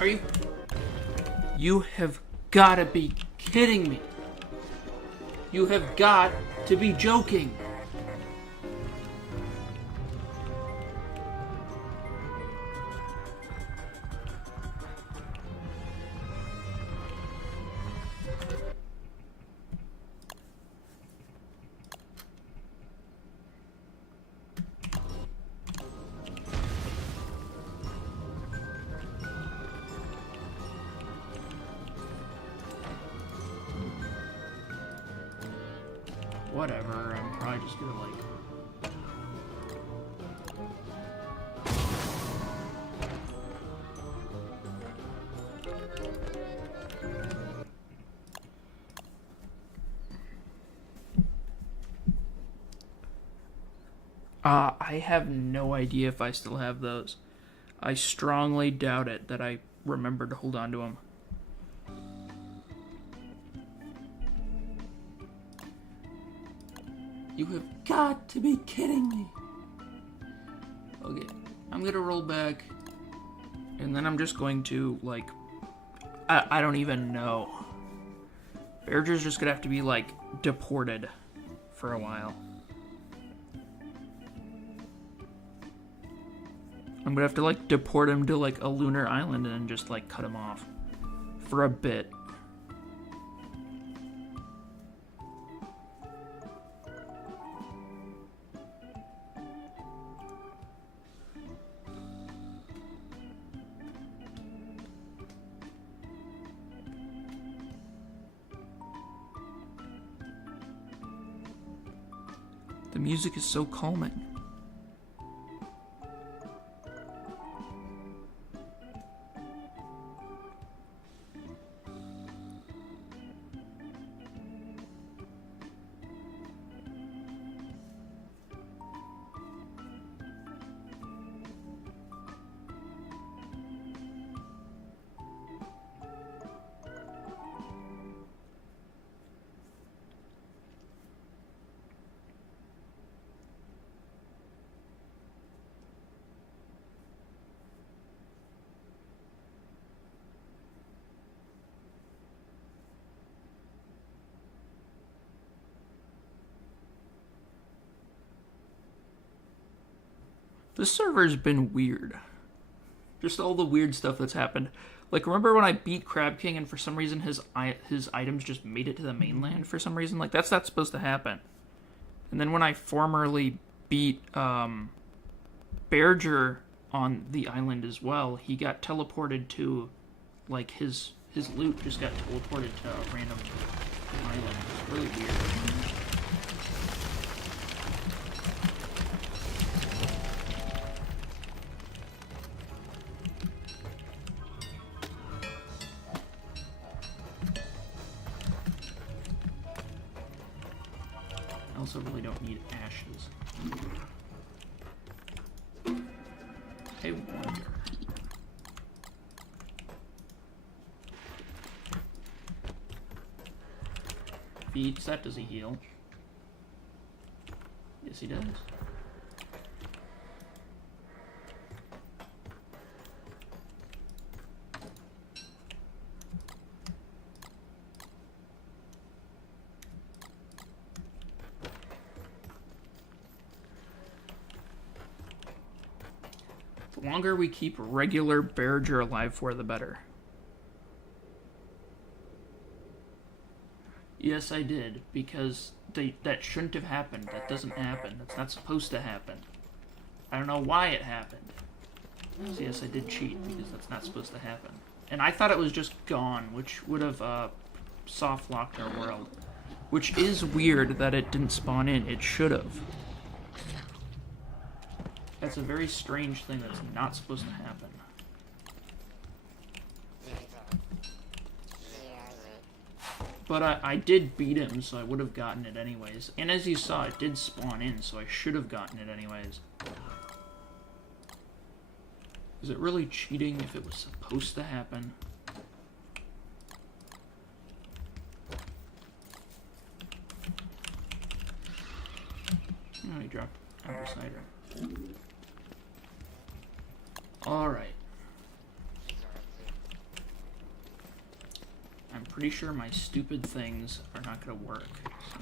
Are you... You have gotta be kidding me. You have got to be joking. Whatever, I'm probably just gonna like... I have no idea if I still have those. I strongly doubt it that I remember to hold on to them. You have got to be kidding me. Okay, I'm gonna roll back, and then I'm just going to, like, I don't even know. Berger's just gonna have to be, like, deported for a while. I'm gonna have to, like, deport him to, like, a lunar island and then just, like, cut him off for a bit. The music is so calming. This server's been weird. Just all the weird stuff that's happened. Like, remember when I beat Crab King and for some reason his items just made it to the mainland for some reason? Like, that's not supposed to happen. And then when I formerly beat Berger on the island as well, he got teleported to, like, his loot just got teleported to a random island. It's really weird. I also really don't need ashes. I wonder. If he eats that, does he heal? Yes, he does. The longer we keep regular Berger alive for, the better. Yes, I did, because that shouldn't have happened. That doesn't happen. That's not supposed to happen. I don't know why it happened. So yes, I did cheat, because that's not supposed to happen. And I thought it was just gone, which would have soft-locked our world. Which is weird that it didn't spawn in. It should have. That's a very strange thing that's not supposed to happen. But I did beat him, so I would have gotten it anyways. And as you saw, it did spawn in, so I should have gotten it anyways. Is it really cheating if it was supposed to happen? Oh, he dropped apple cider. Alright. pretty sure my stupid things are not gonna work, so...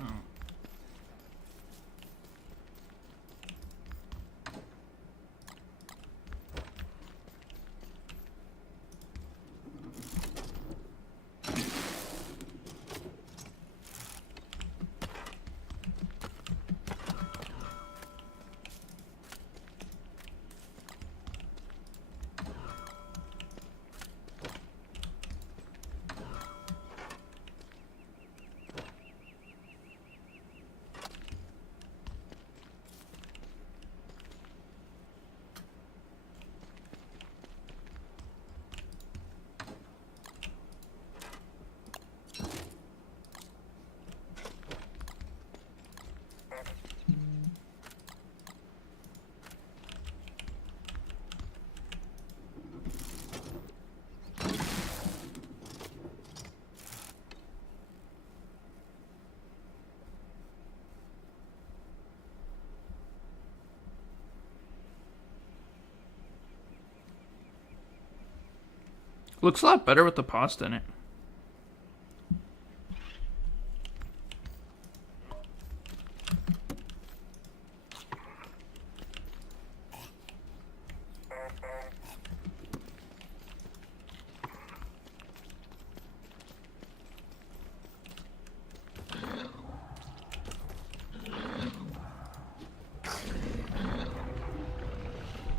Looks a lot better with the pasta in it.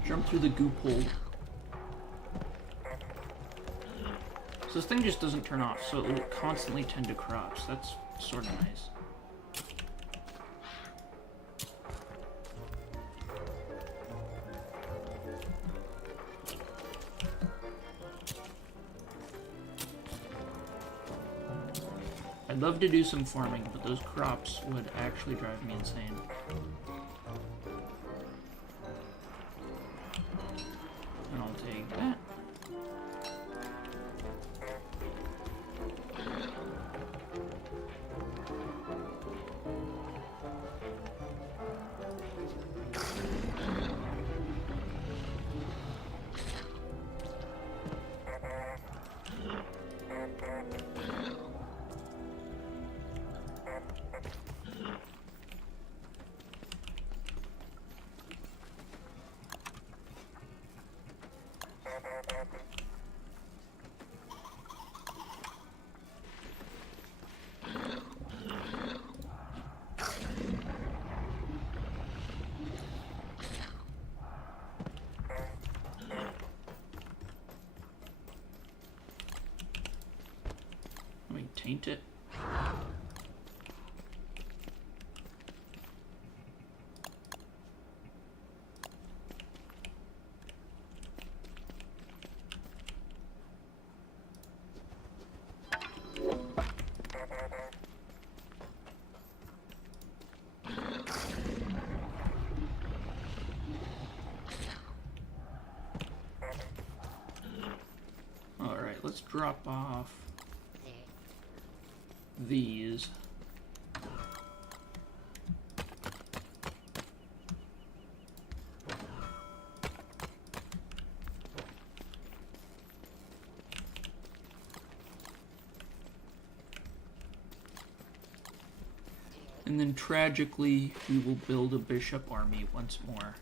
Jump through the goop hole. So this thing just doesn't turn off, so it will constantly tend to crops. That's sort of nice. I'd love to do some farming, but those crops would actually drive me insane. And I'll take that. Let me taint it. Alright, let's drop off these. And then tragically, we will build a bishop army once more.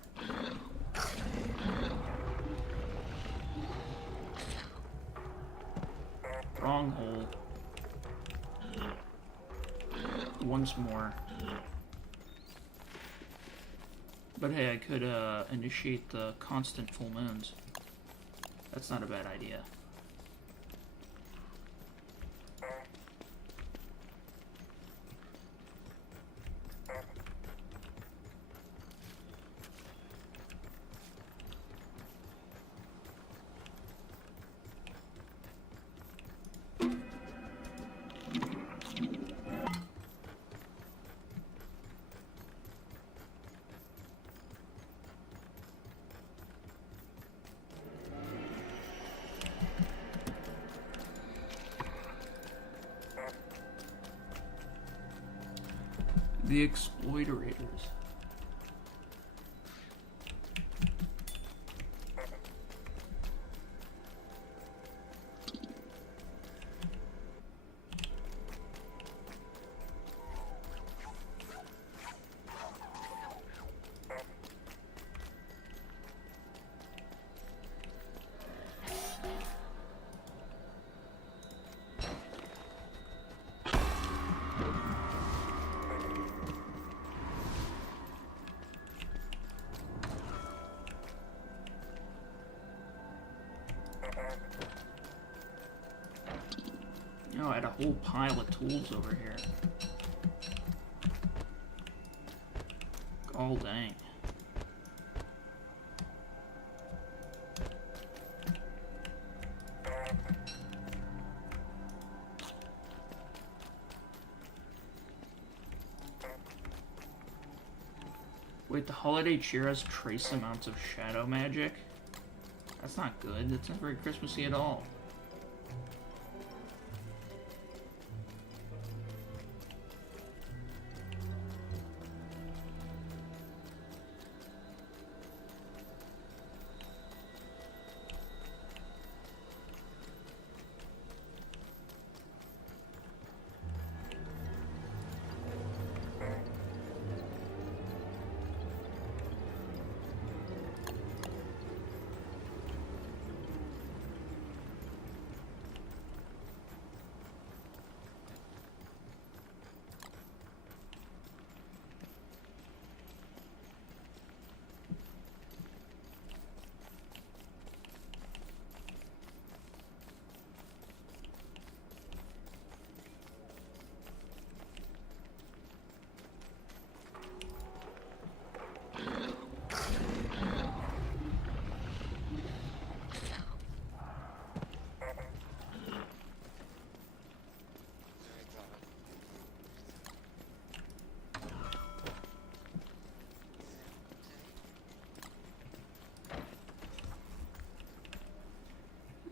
Wrong hole. Once more. But hey, I could initiate the constant full moons. That's not a bad idea. The exploiterators. Oh, I had a whole pile of tools over here. Oh, dang. Wait, the holiday cheer has trace amounts of shadow magic? That's not good. That's not very Christmassy at all.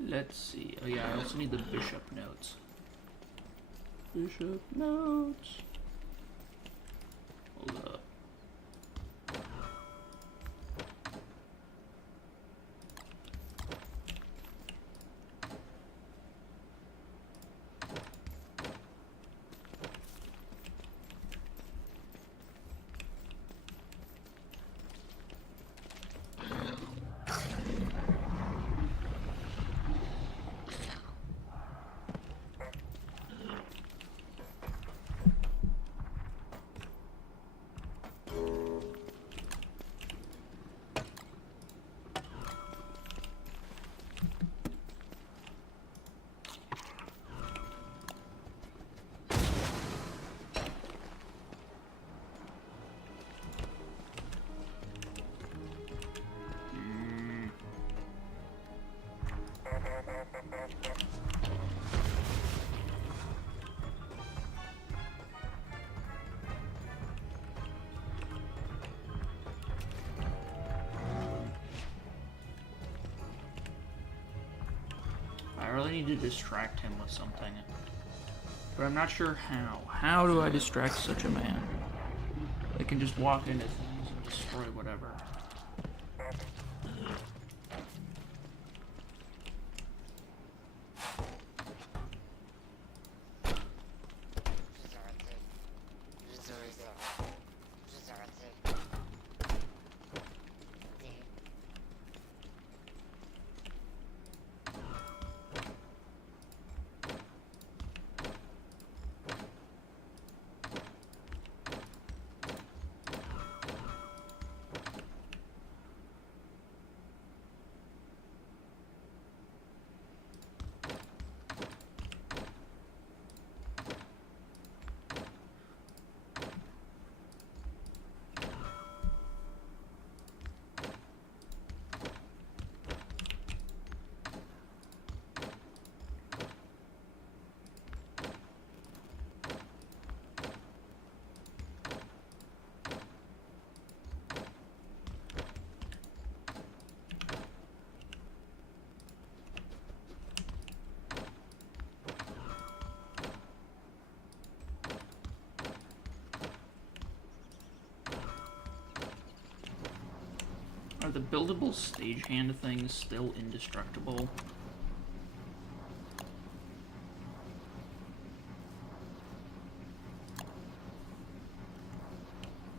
Let's see. Oh yeah, I also need the bishop notes. Bishop notes. Hold up. I really need to distract him with something. But I'm not sure how. How do I distract such a man? I can just walk into things and destroy whatever. Are the buildable stagehand things still indestructible?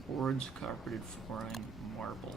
Boards, carpeted flooring, marble.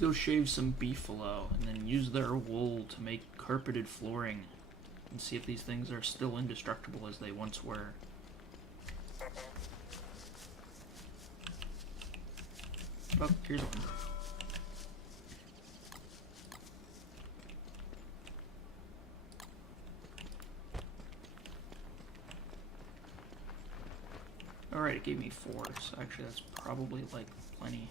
Let's go shave some beefalo and then use their wool to make carpeted flooring and see if these things are still indestructible as they once were. Oh, here's one. Alright, it gave me 4, so actually that's probably, like, plenty.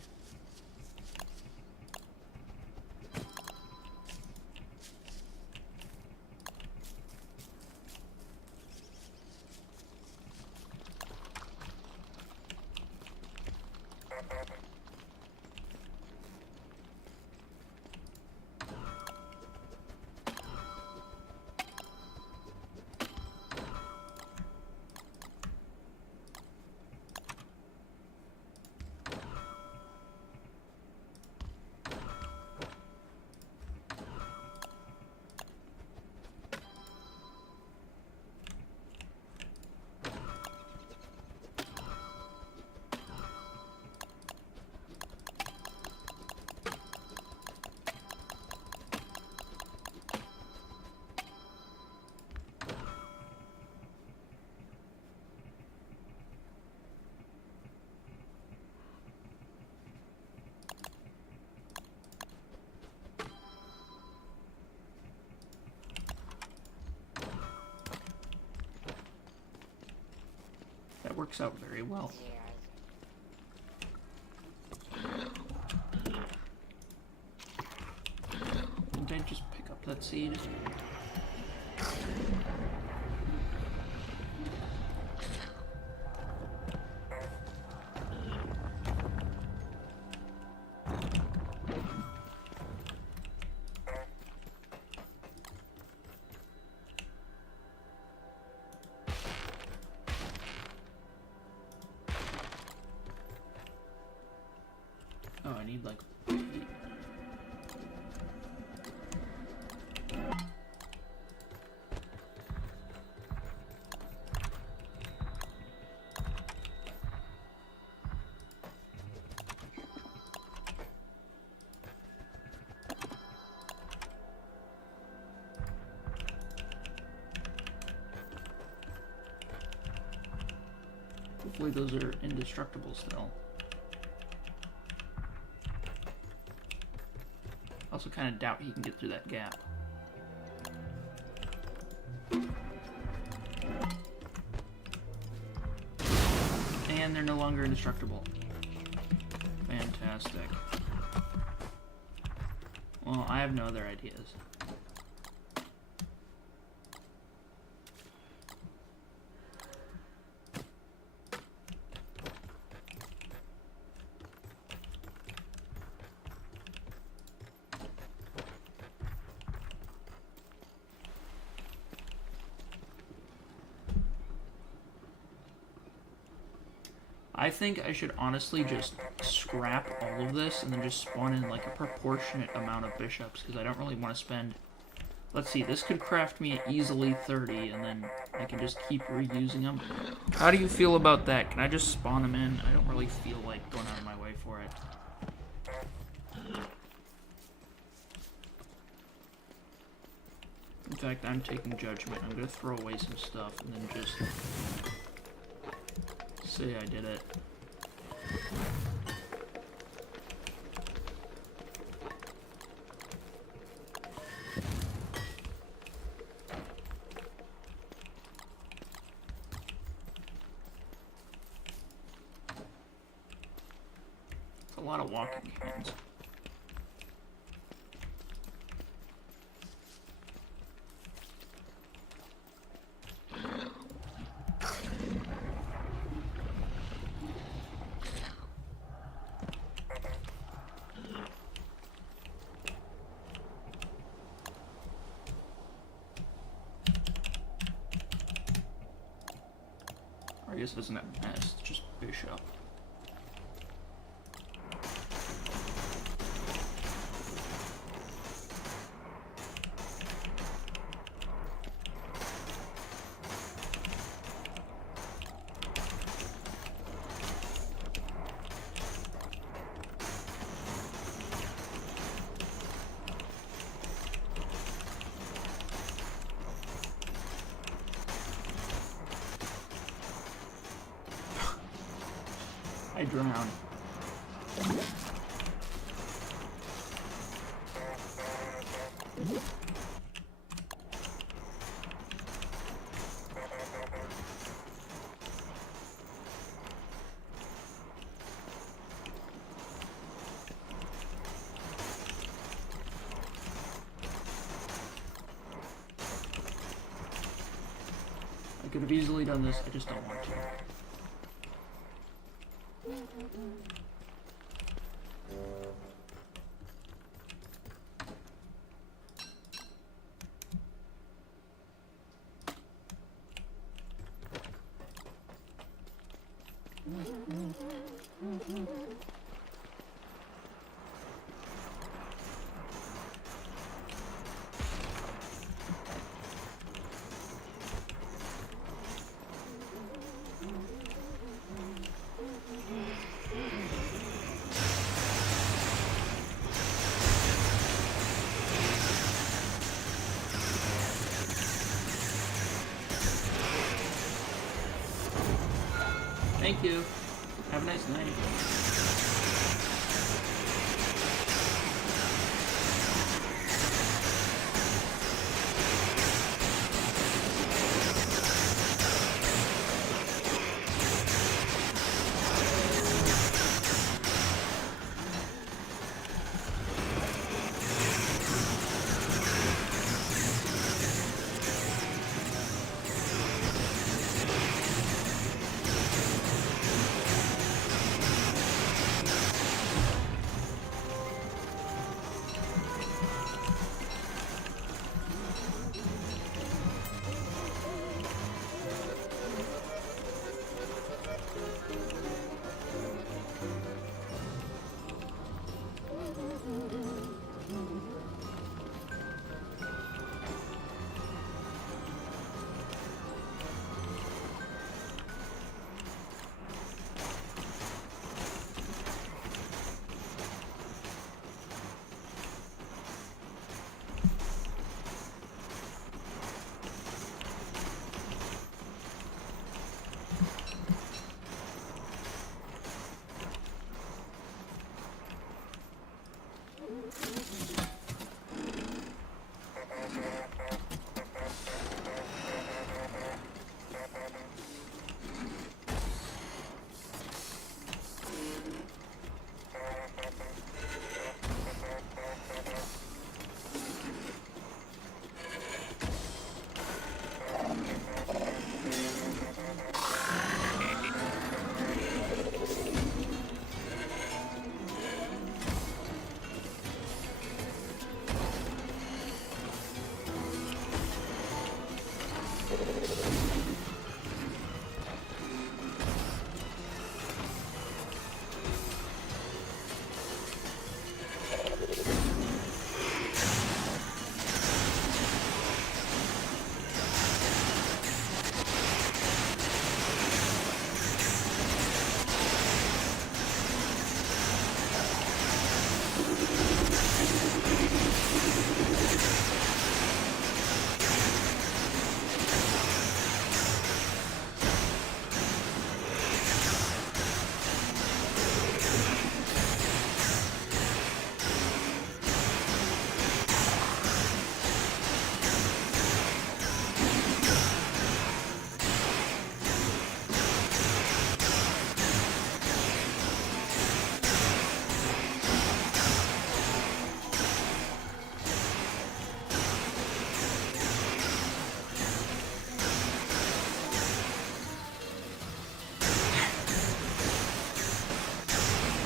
That works out very well. Didn't I just pick up that seed? Oh, I need like 8. Hopefully those are indestructible still. Also kind of doubt he can get through that gap. And they're no longer indestructible. Fantastic. Well, I have no other ideas. I think I should honestly just scrap all of this and then just spawn in like a proportionate amount of bishops, because I don't really want to spend... Let's see, this could craft me easily 30, and then I can just keep reusing them. How do you feel about that? Can I just spawn them in? I don't really feel like going out of my way for it. In fact, I'm taking judgment. I'm going to throw away some stuff and then just... say I did it. It's a lot of walking hands. I guess it doesn't have best, just bishop. I drown. I could have easily done this, I just don't want to. Thank you. Have a nice night.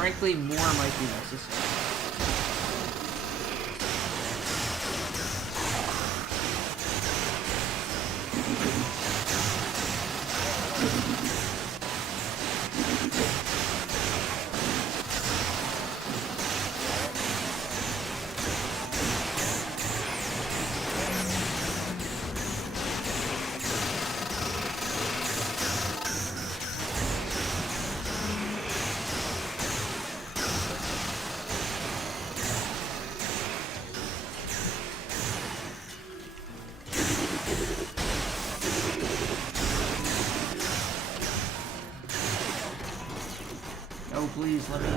Frankly, more might be necessary. No, please, let me...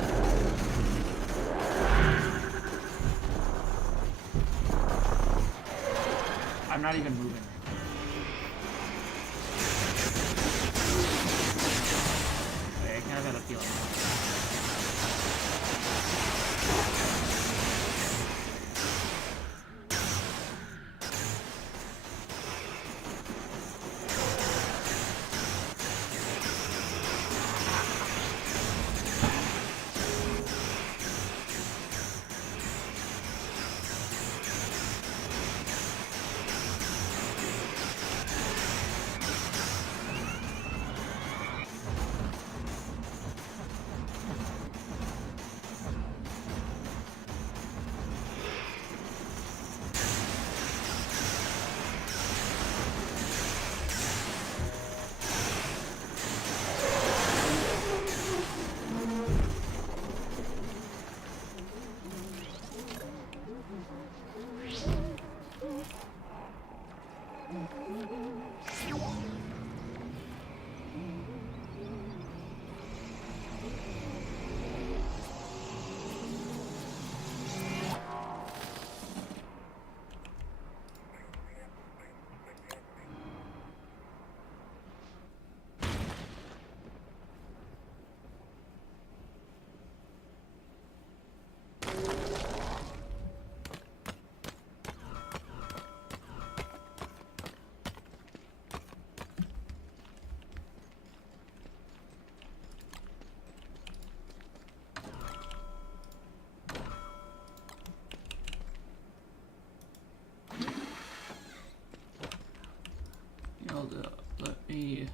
I'm not even moving right now. Okay, I kind of had a feeling. Let me...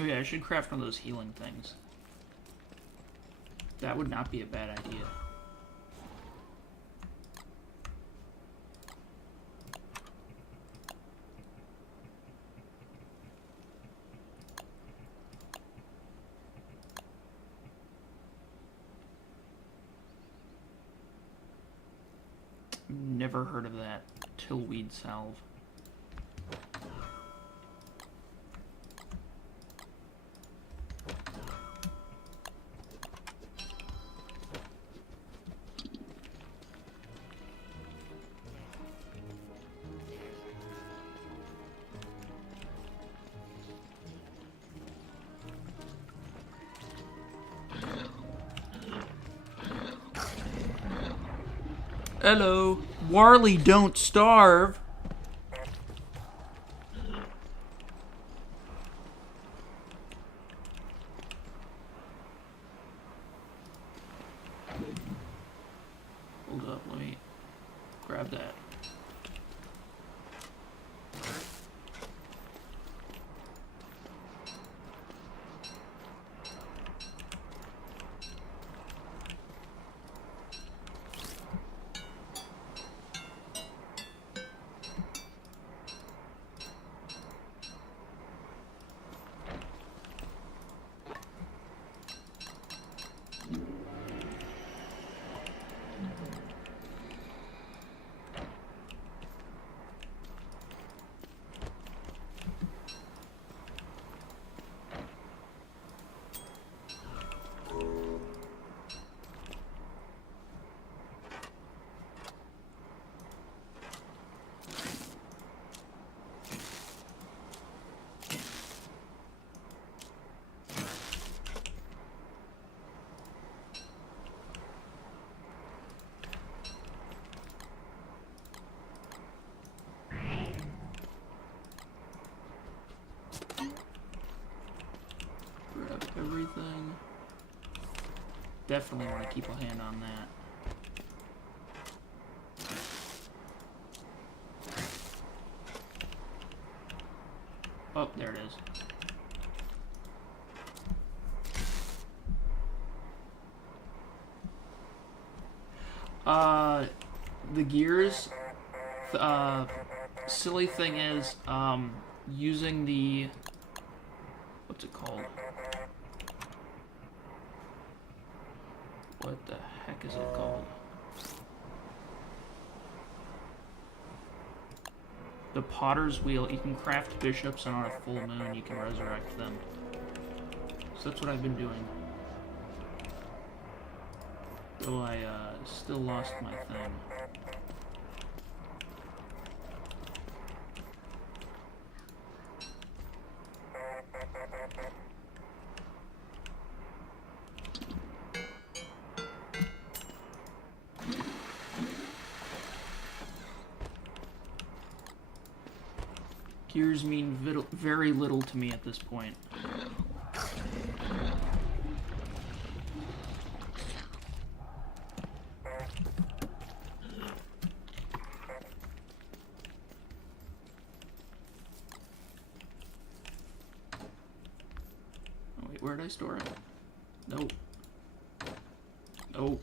Oh yeah, I should craft one of those healing things. That would not be a bad idea. Never heard of that. Tillweed salve. Hello. Warley, don't starve. Hold up, let me grab that. Everything. Definitely want to keep a hand on that. Oh, there it is. The gears, silly thing is, using the, what's it called? What the heck is it called? The potter's wheel. You can craft bishops, and on a full moon you can resurrect them. So that's what I've been doing. Though I still lost my thing. Gears mean very little to me at this point. Oh, wait, where did I store it? Nope. Nope.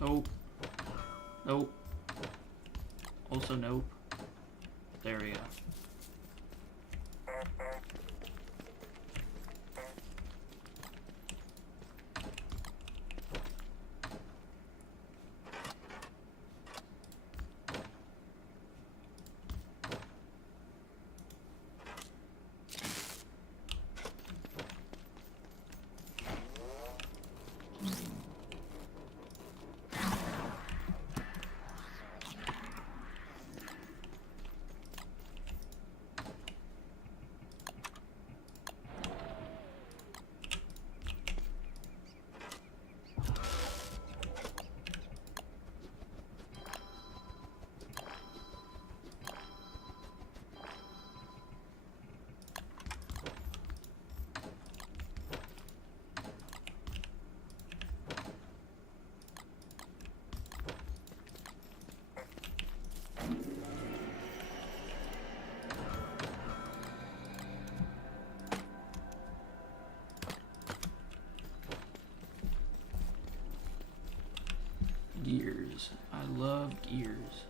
Nope. Nope. Also nope. There we go. Gears. I love gears.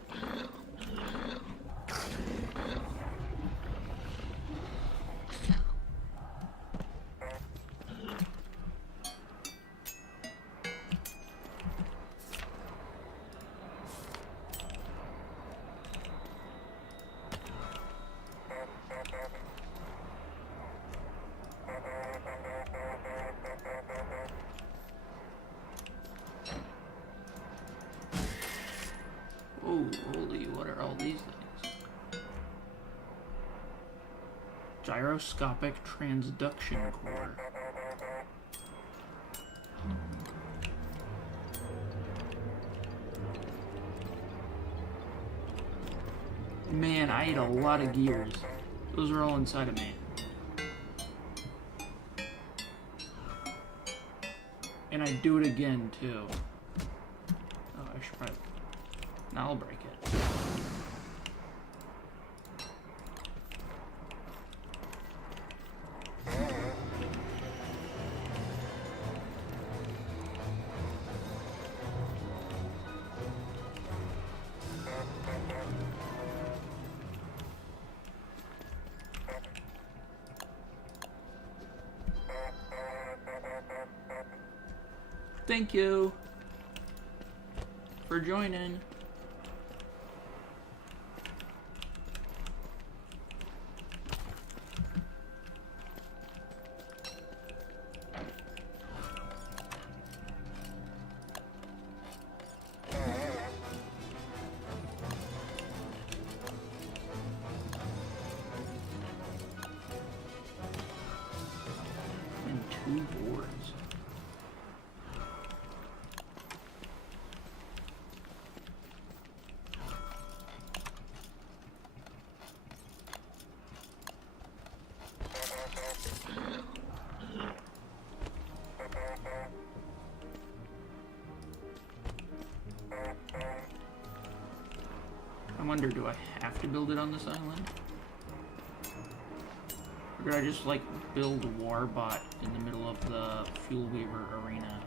Oh, holy, what are all these things? Gyroscopic transduction core. Man, I ate a lot of gears. Those are all inside of me. And I do it again, too. Oh, I should probably... Now I'll break it. Thank you for joining. And 2 boards. I wonder, do I have to build it on this island? Or I just like build Warbot in the middle of the Fuel Weaver arena.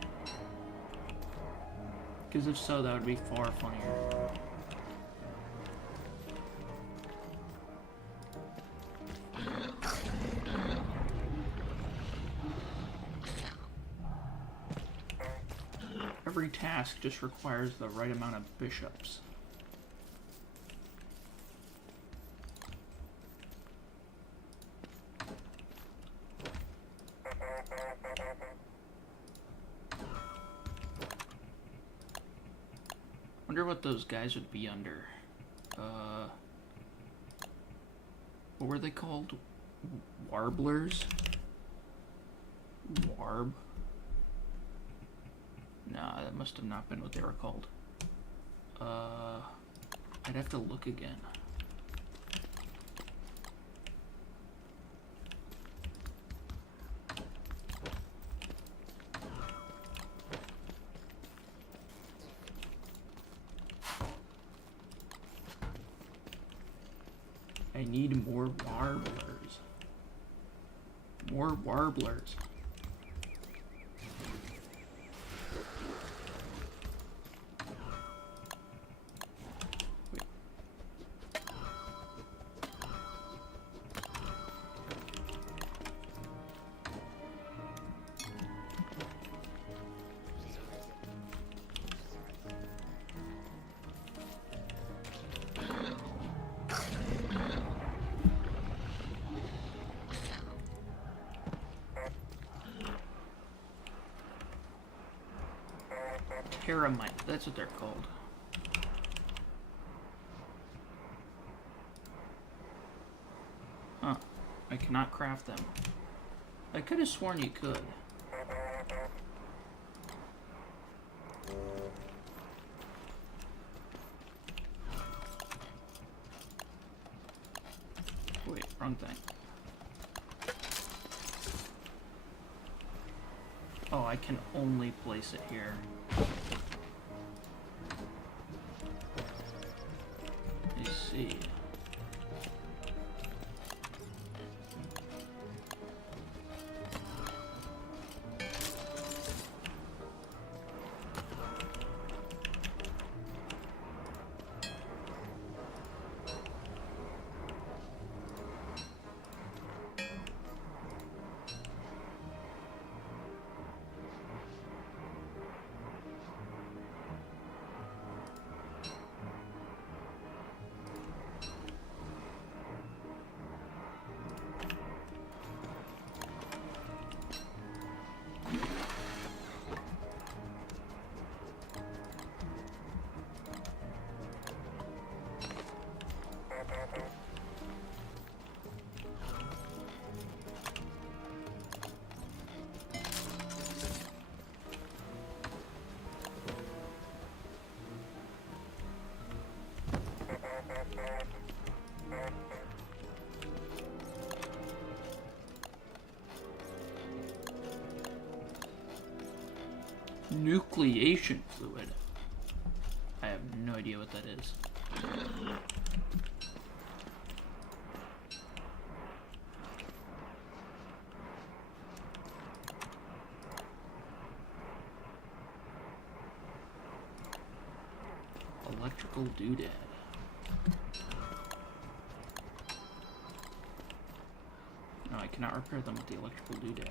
Because if so, that would be far funnier. Every task just requires the right amount of bishops. Wonder what those guys would be under. What were they called? Warblers? Warb? Nah, that must have not been what they were called. I'd have to look again. I need more warblers. More warblers. Terramite, that's what they're called. Huh. I cannot craft them. I could have sworn you could. Wait, wrong thing. Oh, I can only place it here. I see. Nucleation fluid. I have no idea what that is. Electrical doodad. No, I cannot repair them with the electrical doodad.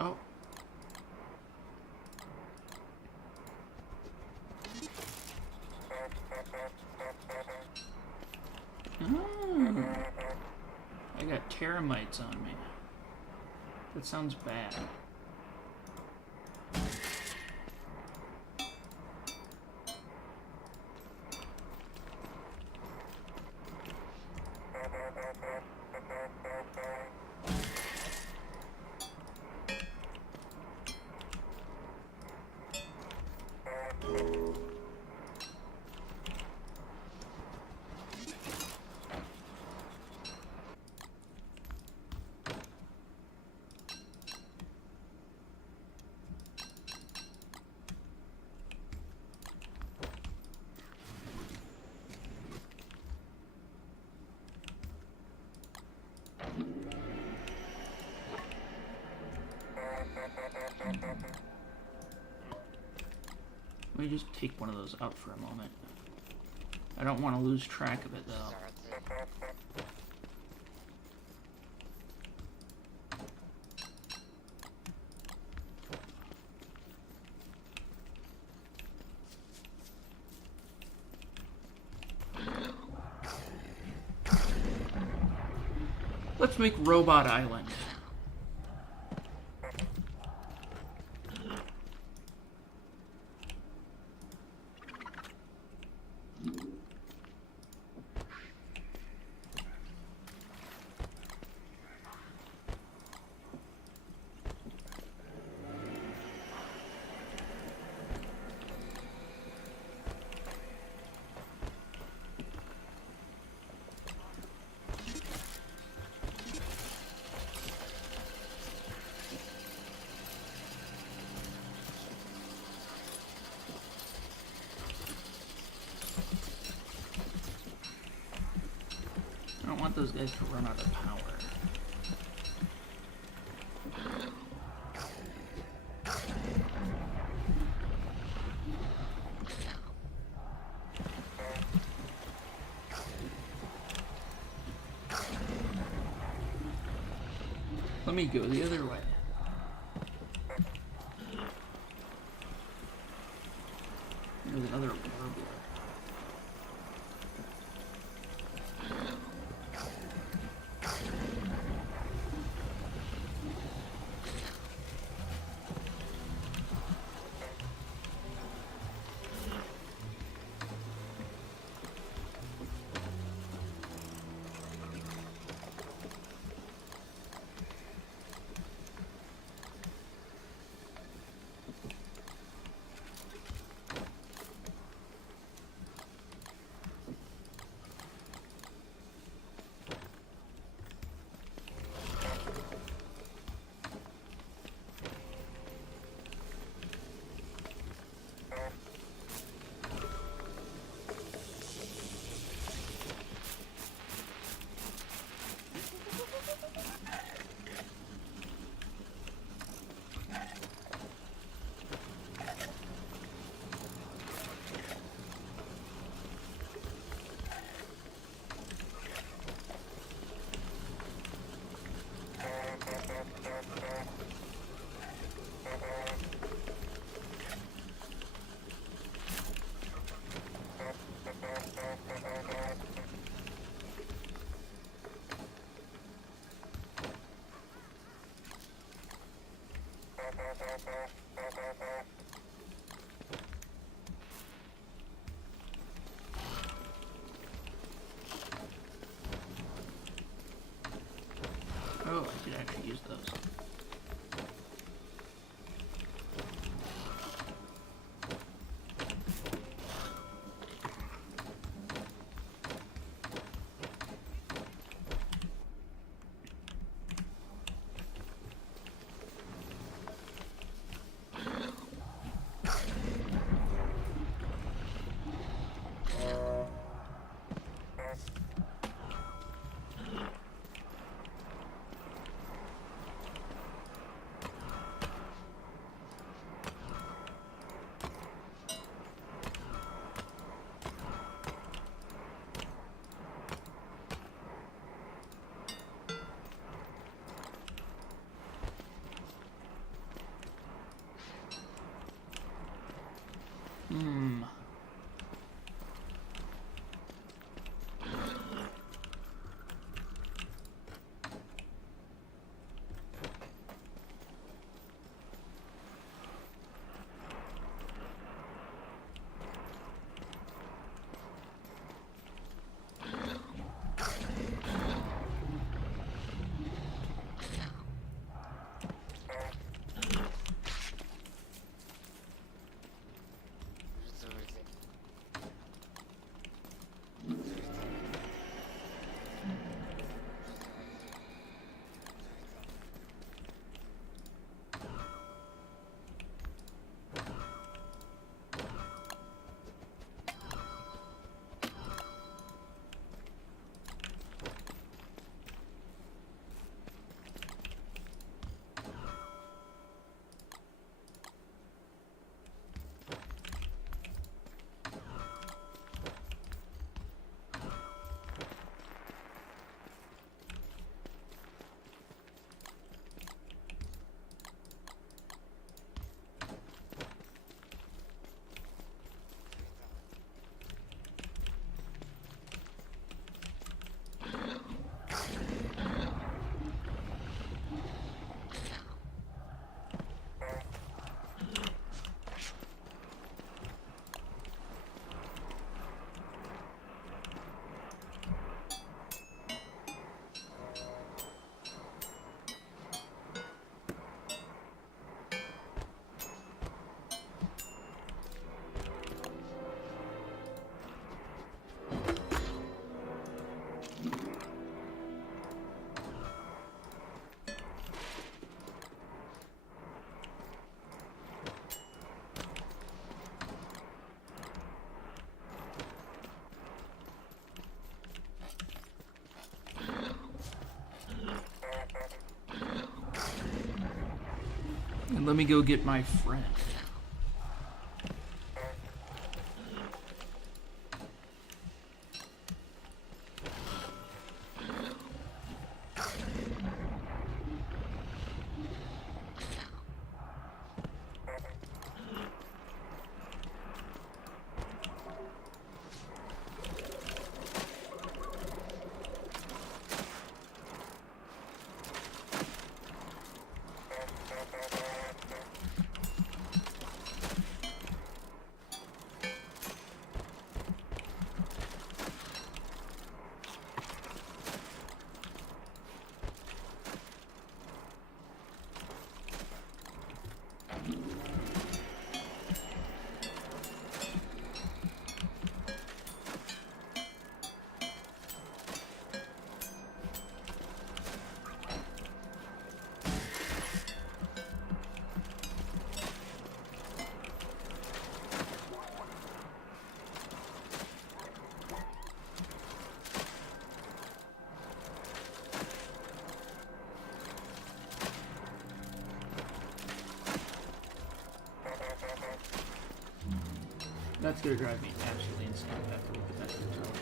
Oh. I got teramites on me. That sounds bad. Let me just take one of those out for a moment. I don't want to lose track of it, though. Let's make Robot Island. I don't want those guys to run out of power. Let me go the other way. There's another Warbot. Oh, I could actually use those. And let me go get my friend. That's gonna drive me absolutely insane if I have to look at that result.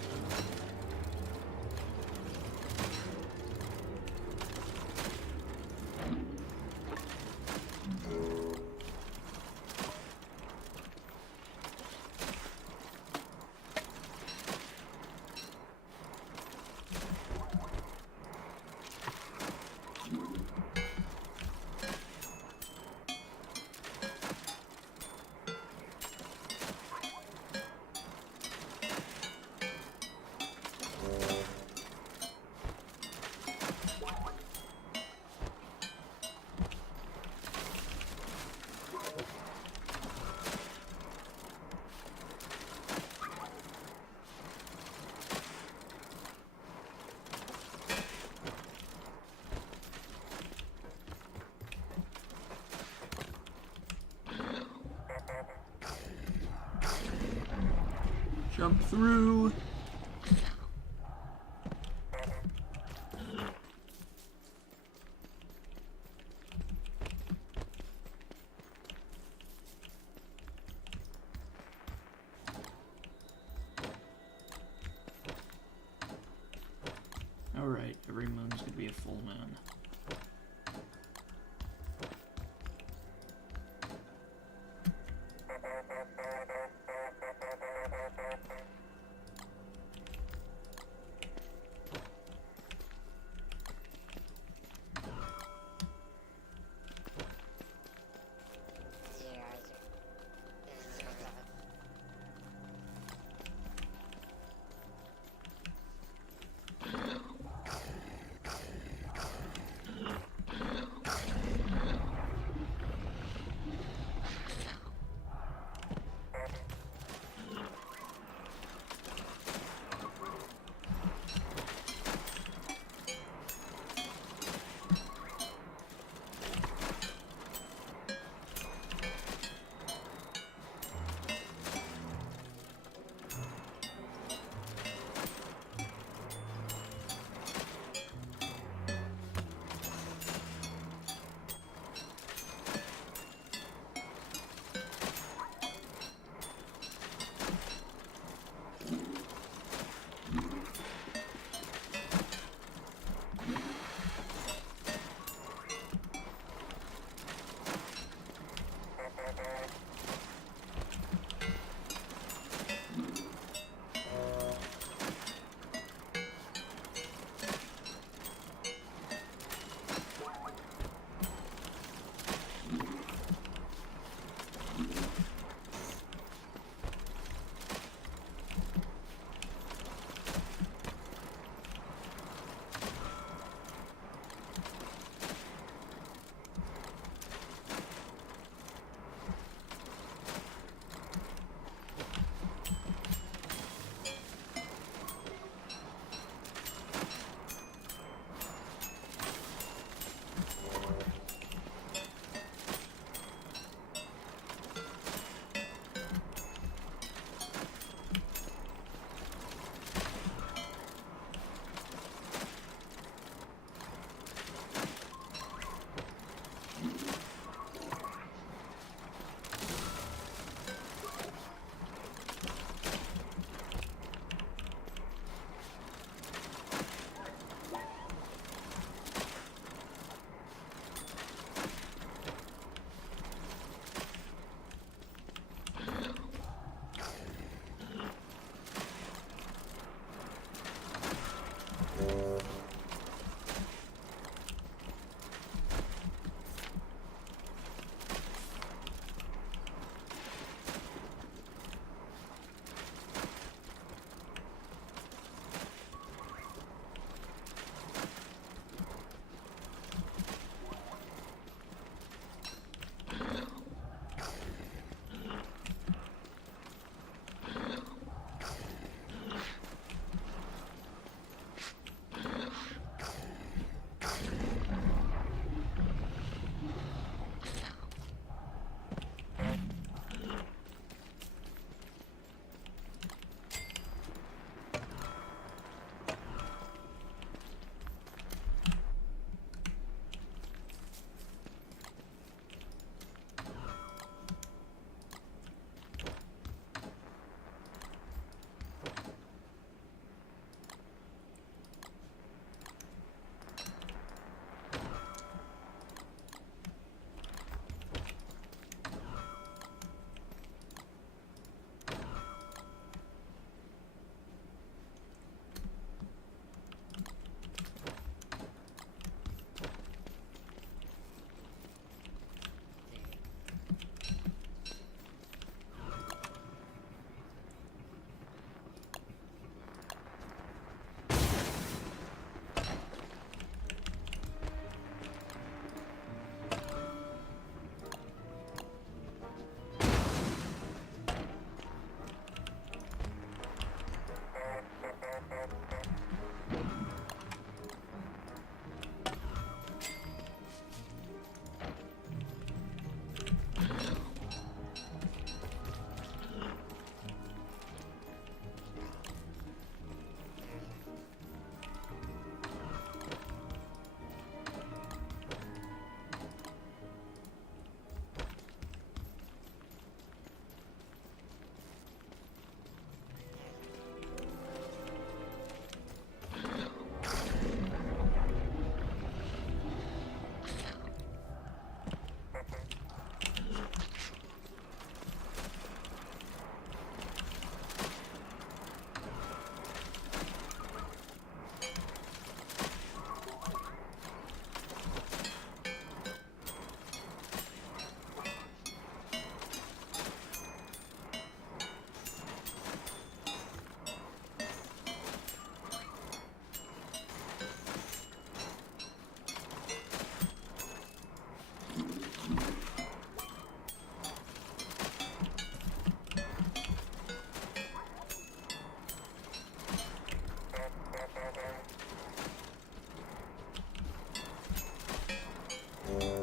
Jump through. Alright, every moon's gonna be a full moon.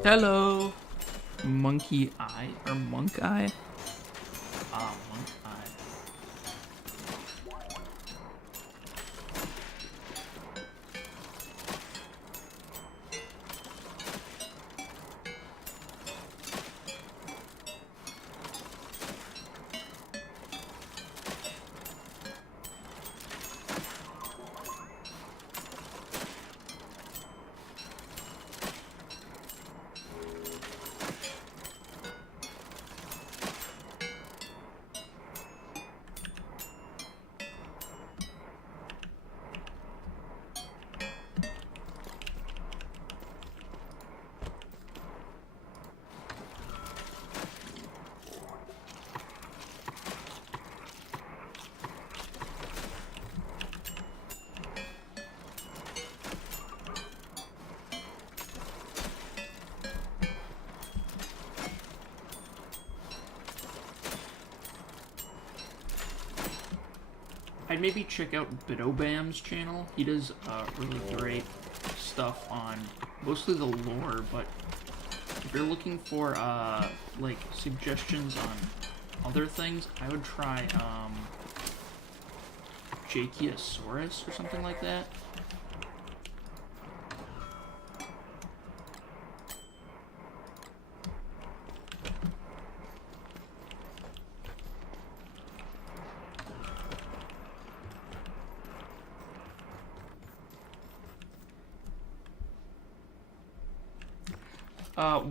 Hello. Monkey eye or monk eye? Ah, monk eye. I'd maybe check out Bidobam's channel. He does really great stuff on mostly the lore, but if you're looking for like suggestions on other things, I would try Jakiosaurus or something like that.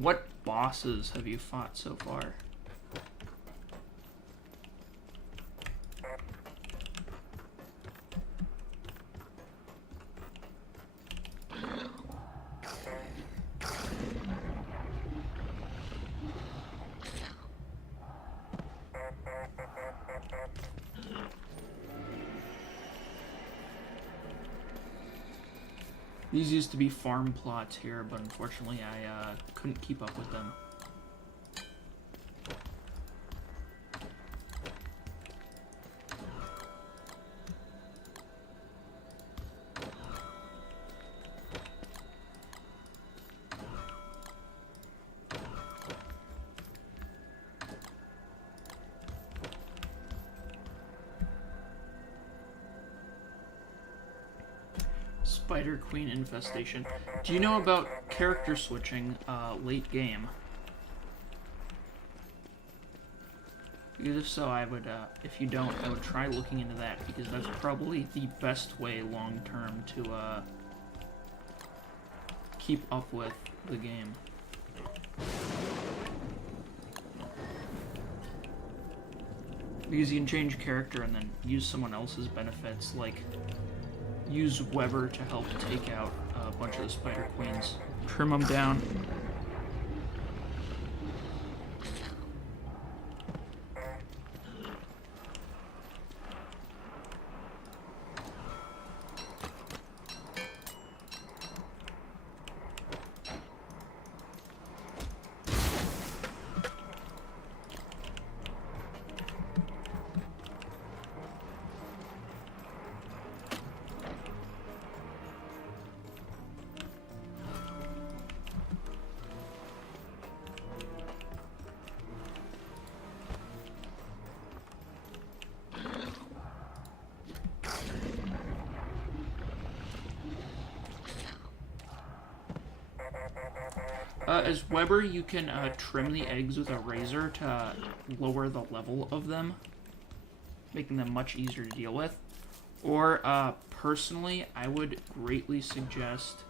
What bosses have you fought so far? These used to be farm plots here, but unfortunately I couldn't keep up with them. Spider Queen infestation. Do you know about character switching late game? Because if so, I would, if you don't, I would try looking into that, because that's probably the best way long term to keep up with the game. Because you can change character and then use someone else's benefits, like use Weber to help take out a bunch of the Spider Queens. Trim them down. As Weber, you can trim the eggs with a razor to lower the level of them, making them much easier to deal with. Or, personally, I would greatly suggest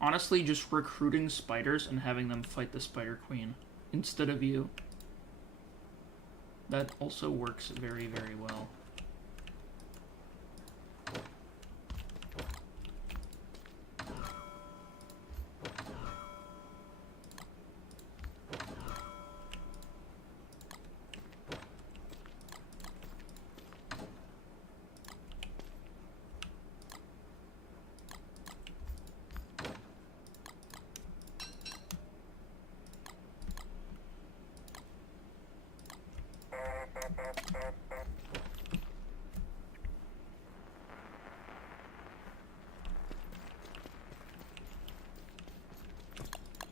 honestly just recruiting spiders and having them fight the Spider Queen instead of you. That also works very, very well.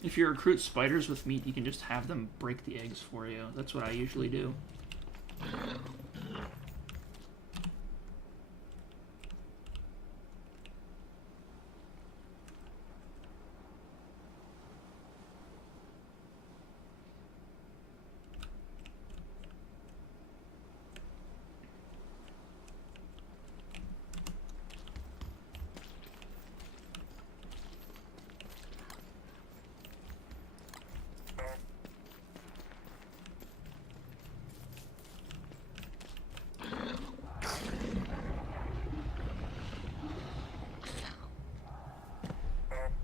If you recruit spiders with meat, you can just have them break the eggs for you. That's what I usually do.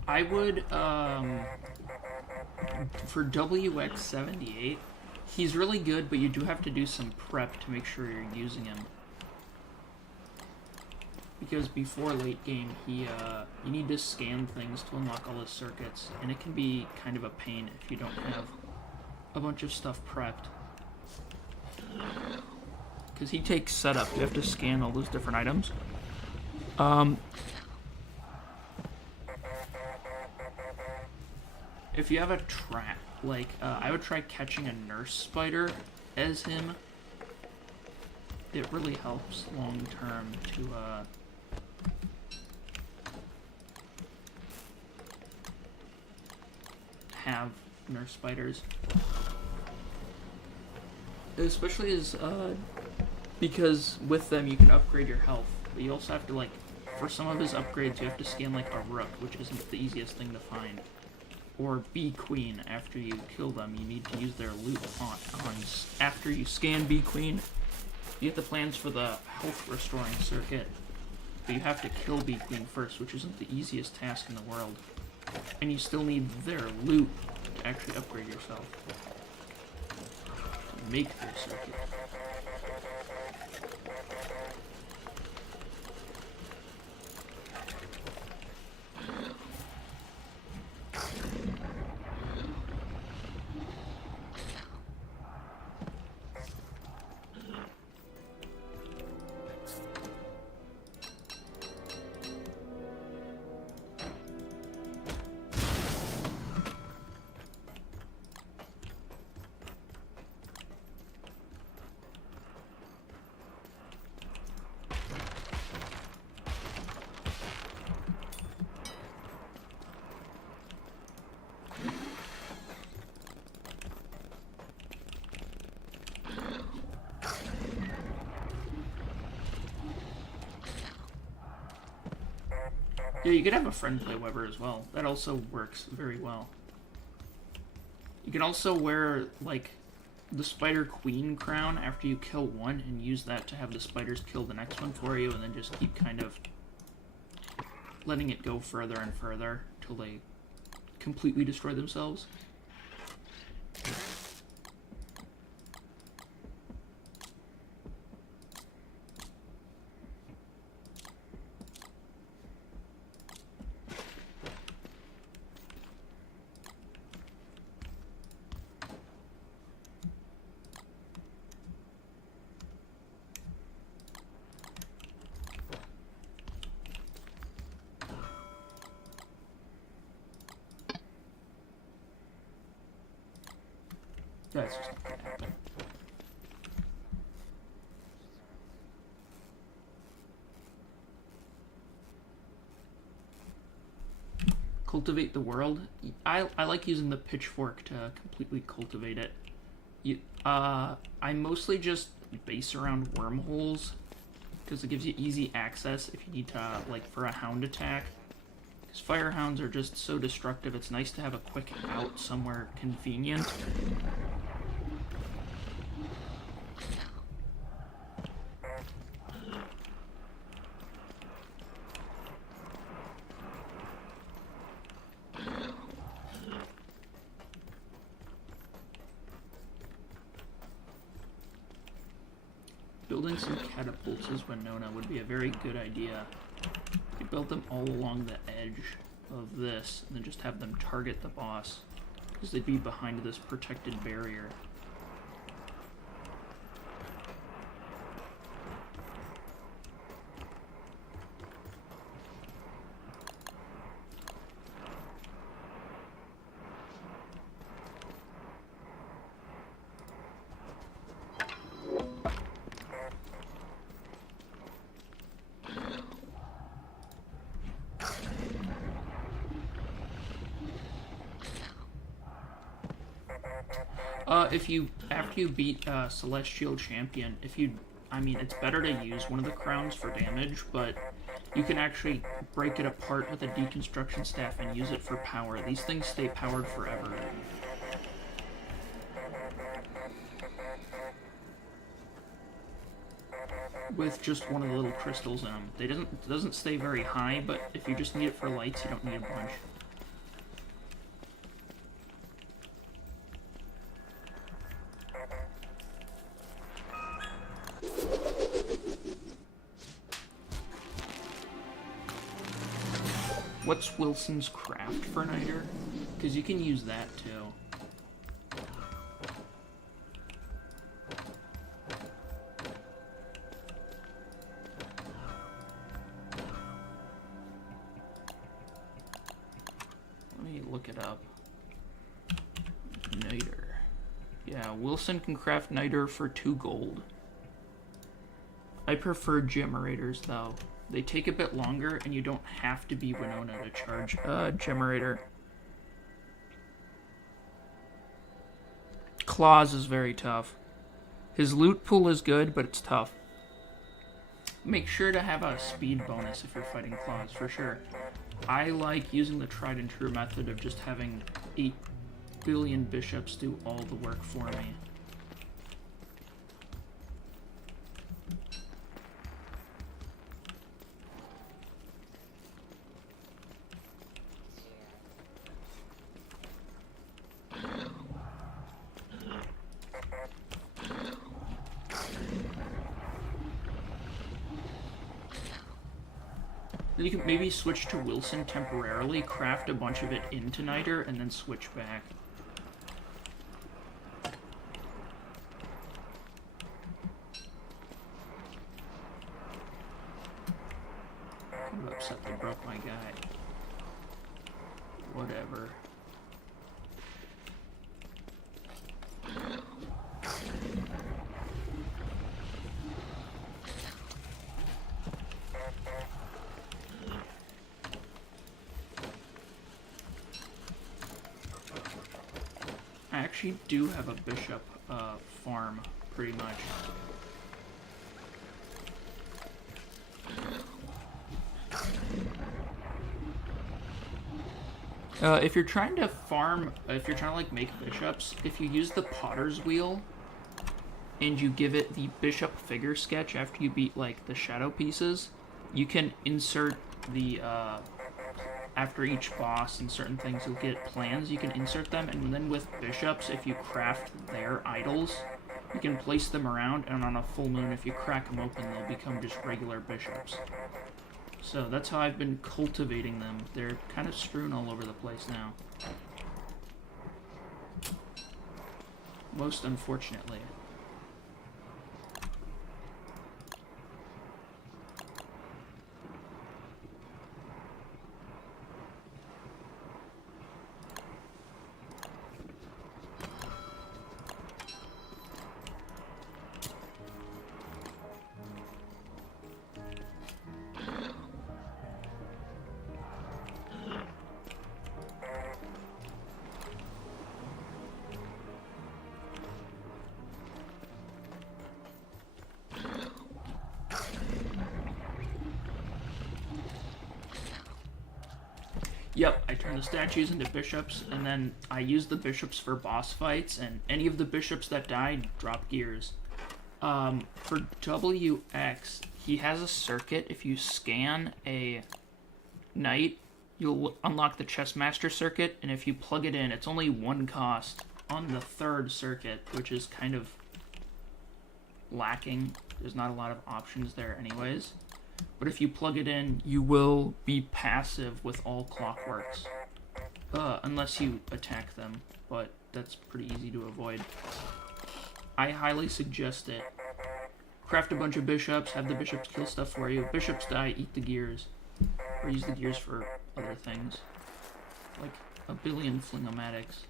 I would, for WX78, he's really good, but you do have to do some prep to make sure you're using him. Because before late game, you need to scan things to unlock all his circuits, and it can be kind of a pain if you don't have a bunch of stuff prepped. Because he takes setup, you have to scan all those different items. If you have a trap, like, I would try catching a nurse spider as him. It really helps long term to, have nurse spiders. Especially as, because with them you can upgrade your health, but you also have to, like, for some of his upgrades you have to scan, like, a rook, which isn't the easiest thing to find. Or Bee Queen. After you kill them, you need to use their loot on after you scan Bee Queen. You get the plans for the health restoring circuit, but you have to kill Bee Queen first, which isn't the easiest task in the world. And you still need their loot to actually upgrade yourself. To make their circuit. Yeah, you could have a friend play Weber as well. That also works very well. You can also wear, like, the Spider Queen crown after you kill one and use that to have the spiders kill the next one for you, and then just keep kind of letting it go further and further till they completely destroy themselves. That's just not gonna happen. Cultivate the world. I like using the pitchfork to completely cultivate it. I mostly just base around wormholes because it gives you easy access if you need to, like, for a hound attack. Because fire hounds are just so destructive, it's nice to have a quick out somewhere convenient. Building some catapults as Winona would be a very good idea. You build them all along the edge of this, and then just have them target the boss, because they'd be behind this protected barrier. After you beat Celestial Champion, I mean, it's better to use one of the crowns for damage, but you can actually break it apart with a deconstruction staff and use it for power. These things stay powered forever. With just one of the little crystals in them. It doesn't stay very high, but if you just need it for lights, you don't need a bunch. What's Wilson's craft for Niter? Because you can use that too. Let me look it up. Niter. Yeah, Wilson can craft Niter for 2 gold. I prefer Generators though. They take a bit longer, and you don't have to be Winona to charge Generator. Claws is very tough. His loot pool is good, but it's tough. Make sure to have a speed bonus if you're fighting Claws, for sure. I like using the tried and true method of just having 8 billion bishops do all the work for me. You can maybe switch to Wilson temporarily, craft a bunch of it into Niter, and then switch back. I'm upset they broke my guy. Whatever. I actually do have a bishop farm, pretty much. If you're trying to farm, if you're trying to like make bishops, if you use the potter's wheel and you give it the bishop figure sketch after you beat like the shadow pieces, you can insert the after each boss and certain things you'll get plans, you can insert them, and then with bishops, if you craft their idols, you can place them around, and on a full moon, if you crack them open, they'll become just regular bishops. So that's how I've been cultivating them. They're kind of strewn all over the place now. Most unfortunately. Yep, I turn the statues into bishops, and then I use the bishops for boss fights, and any of the bishops that die drop gears. For WX, he has a circuit. If you scan a knight, you'll unlock the Chessmaster circuit, and if you plug it in, it's only 1 cost on the 3rd circuit, which is kind of lacking. There's not a lot of options there anyways. But if you plug it in, you will be passive with all clockworks. Unless you attack them, but that's pretty easy to avoid. I highly suggest it. Craft a bunch of bishops, have the bishops kill stuff for you. Bishops die, eat the gears. Or use the gears for other things. Like a billion flingomatics.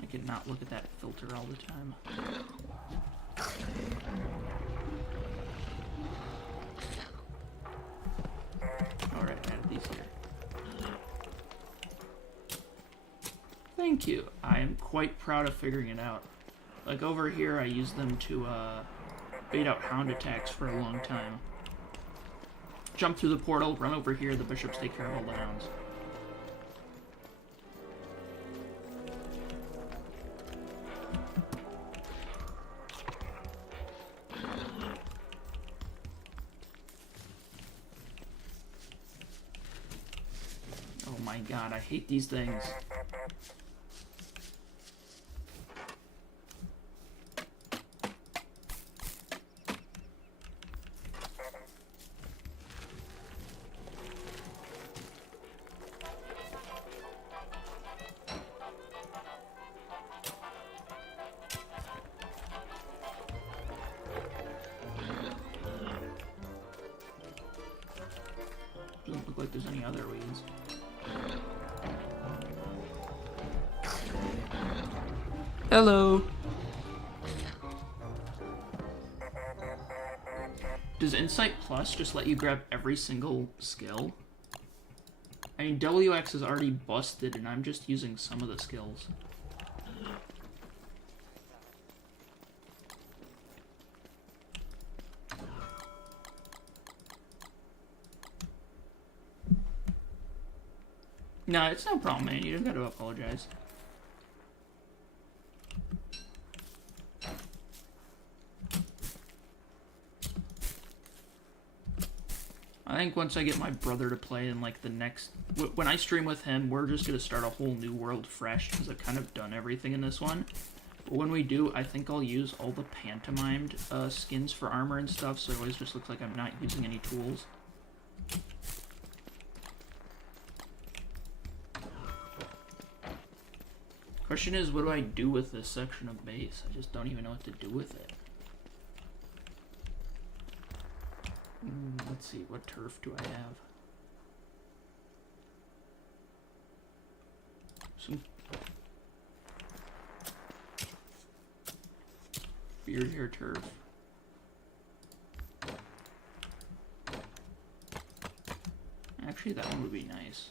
I can not look at that filter all the time. Alright, I added these here. Thank you. I am quite proud of figuring it out. Like over here, I use them to bait out hound attacks for a long time. Jump through the portal, run over here, the bishops take care of all the hounds. Oh my god, I hate these things. Doesn't look like there's any other weeds. Hello. Does Insight Plus just let you grab every single skill? I mean, WX is already busted, and I'm just using some of the skills. No, it's no problem, man. You don't gotta apologize. I think once I get my brother to play in like the next... When I stream with him, we're just gonna start a whole new world fresh, because I've kind of done everything in this one. But when we do, I think I'll use all the pantomimed skins for armor and stuff, so it always just looks like I'm not using any tools. Question is, what do I do with this section of base? I just don't even know what to do with it. Let's see, what turf do I have? Some beard hair turf. Actually, that one would be nice.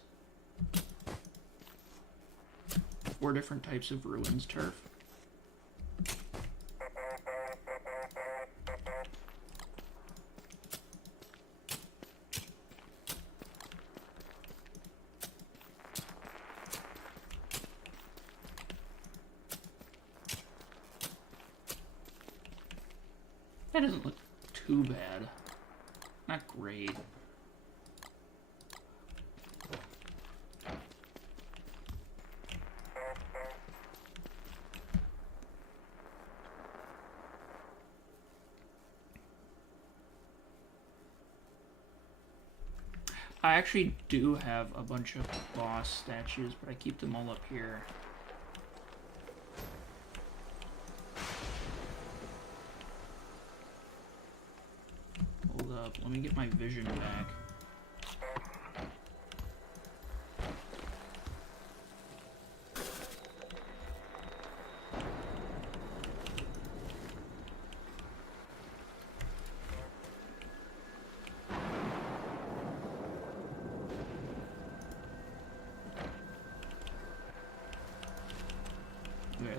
4 different types of ruins turf. That doesn't look too bad. Not great. I actually do have a bunch of boss statues, but I keep them all up here. Hold up, let me get my vision back.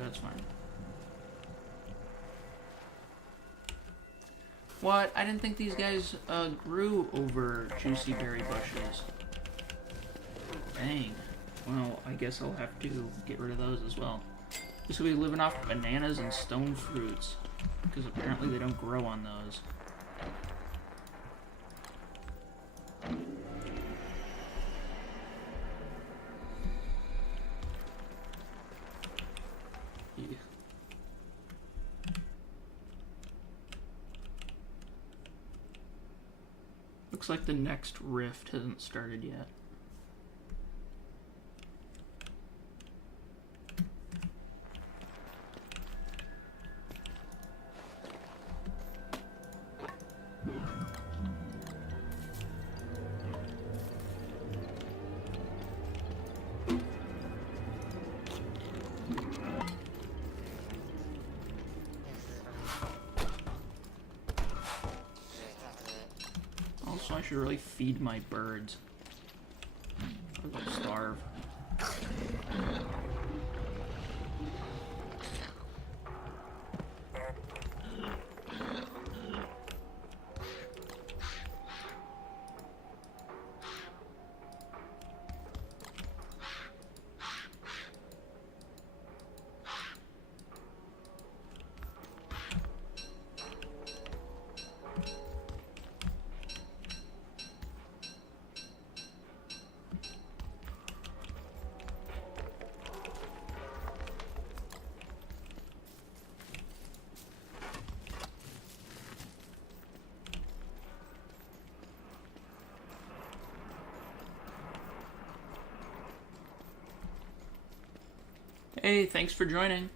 That's fine. What? I didn't think these guys grew over juicy berry bushes. Dang. Well, I guess I'll have to get rid of those as well. This will be living off bananas and stone fruits, because apparently they don't grow on those. Looks like the next rift hasn't started yet. should really feed my birds. Or they'll starve. Hey, thanks for joining.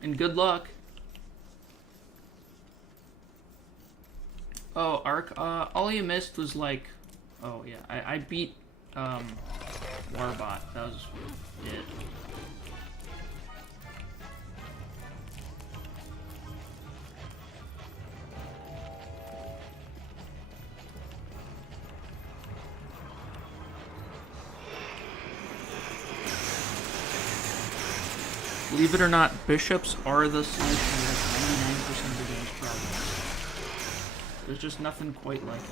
And good luck. Oh, Ark, all you missed was like... Oh, yeah, I beat, Warbot. That was it. Believe it or not, bishops are the solution to 99% of the game's problems. There's just nothing quite like it.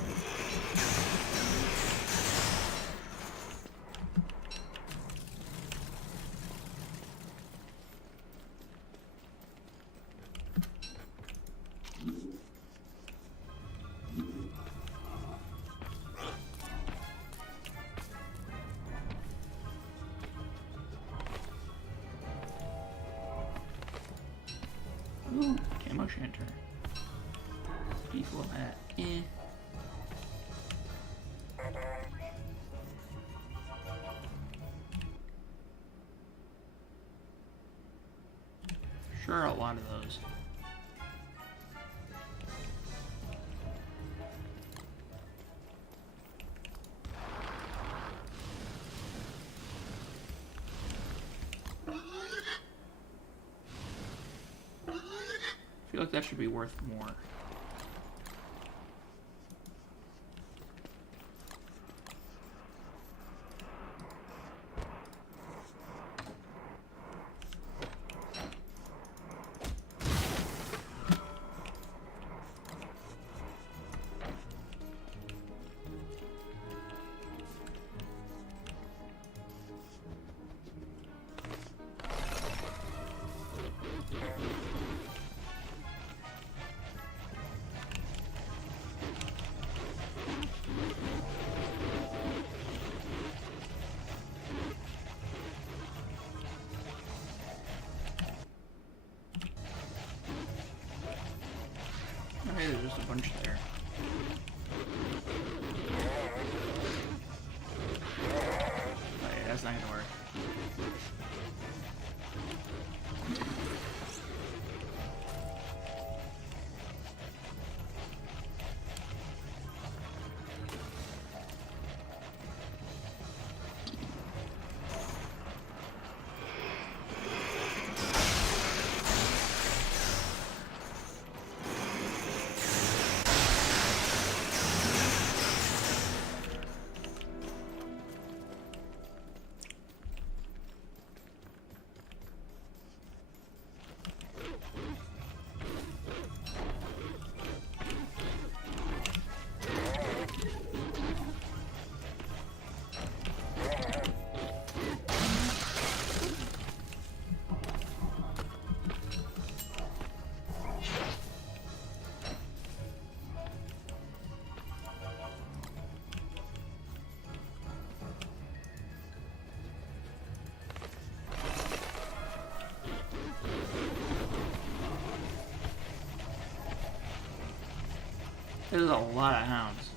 Ooh, camo shanter. Equal that. Sure, a lot of those. I feel like that should be worth more. Hey, there's just a bunch there. Oh, yeah, that's not gonna work. There's a lot of hounds.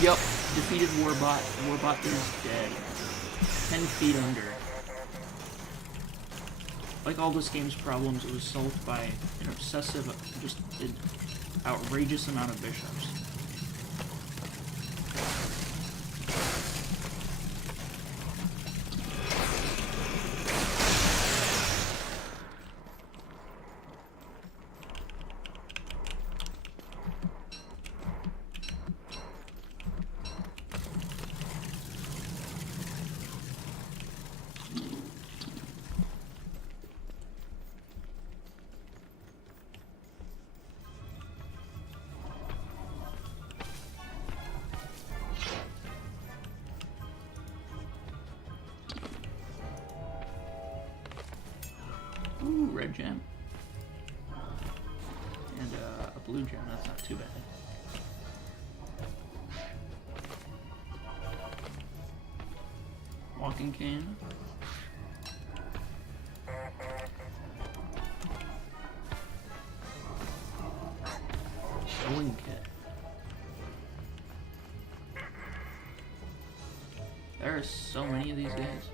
Yep, defeated Warbot. Warbot is dead. 10 feet under. Like all this game's problems, it was solved by an obsessive, just an outrageous amount of bishops. Ooh, red gem. And a blue gem, that's not too bad. Walking cane. Sewing kit. There are so many of these guys.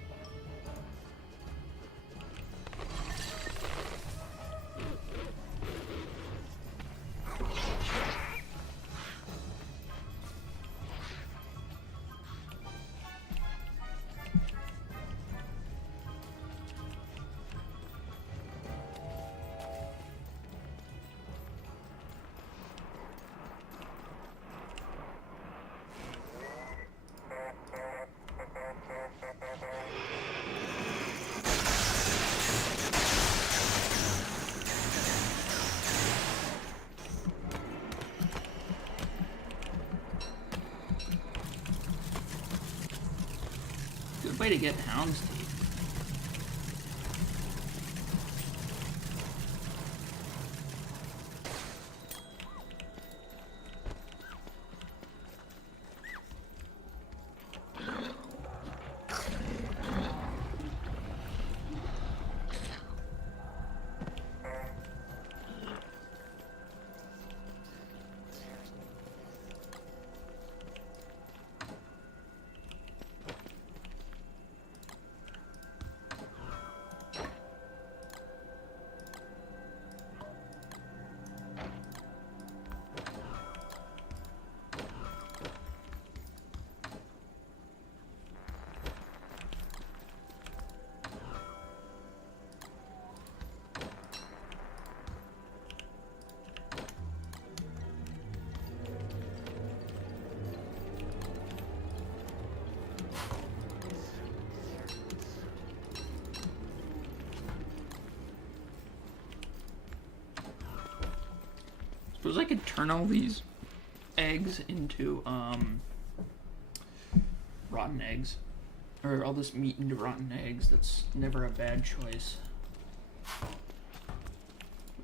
Good way to get hound's teeth. Suppose I could turn all these eggs into rotten eggs, or all this meat into rotten eggs. That's never a bad choice.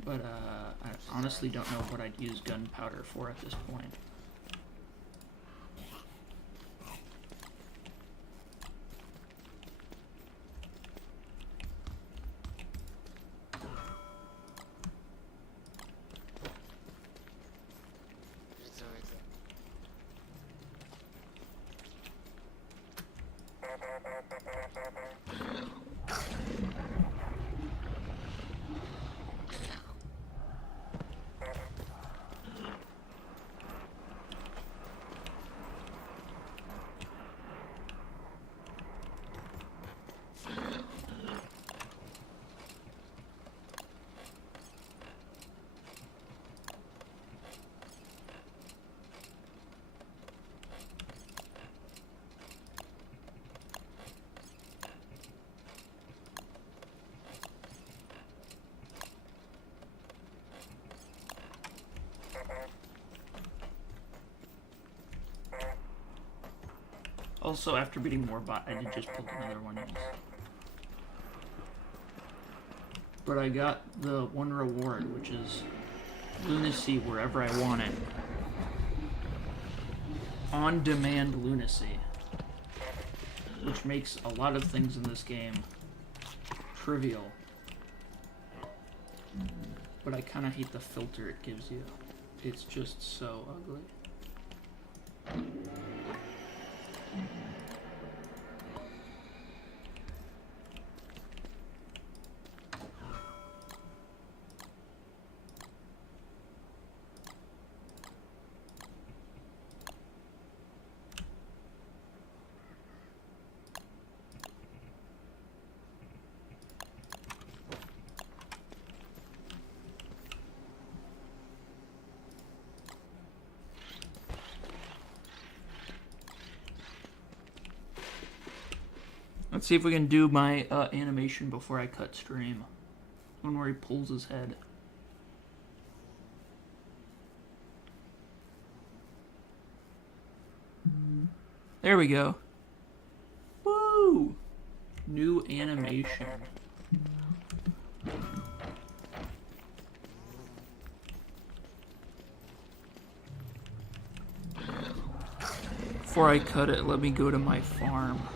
But I honestly don't know what I'd use gunpowder for at this point. Also, after beating Warbot, I did just pick another one. But I got the one reward, which is lunacy wherever I want it. On-demand lunacy. Which makes a lot of things in this game trivial. But I kind of hate the filter it gives you. It's just so ugly. Let's see if we can do my animation before I cut stream. One where he pulls his head. There we go. Woo! New animation. Before I cut it, let me go to my farm.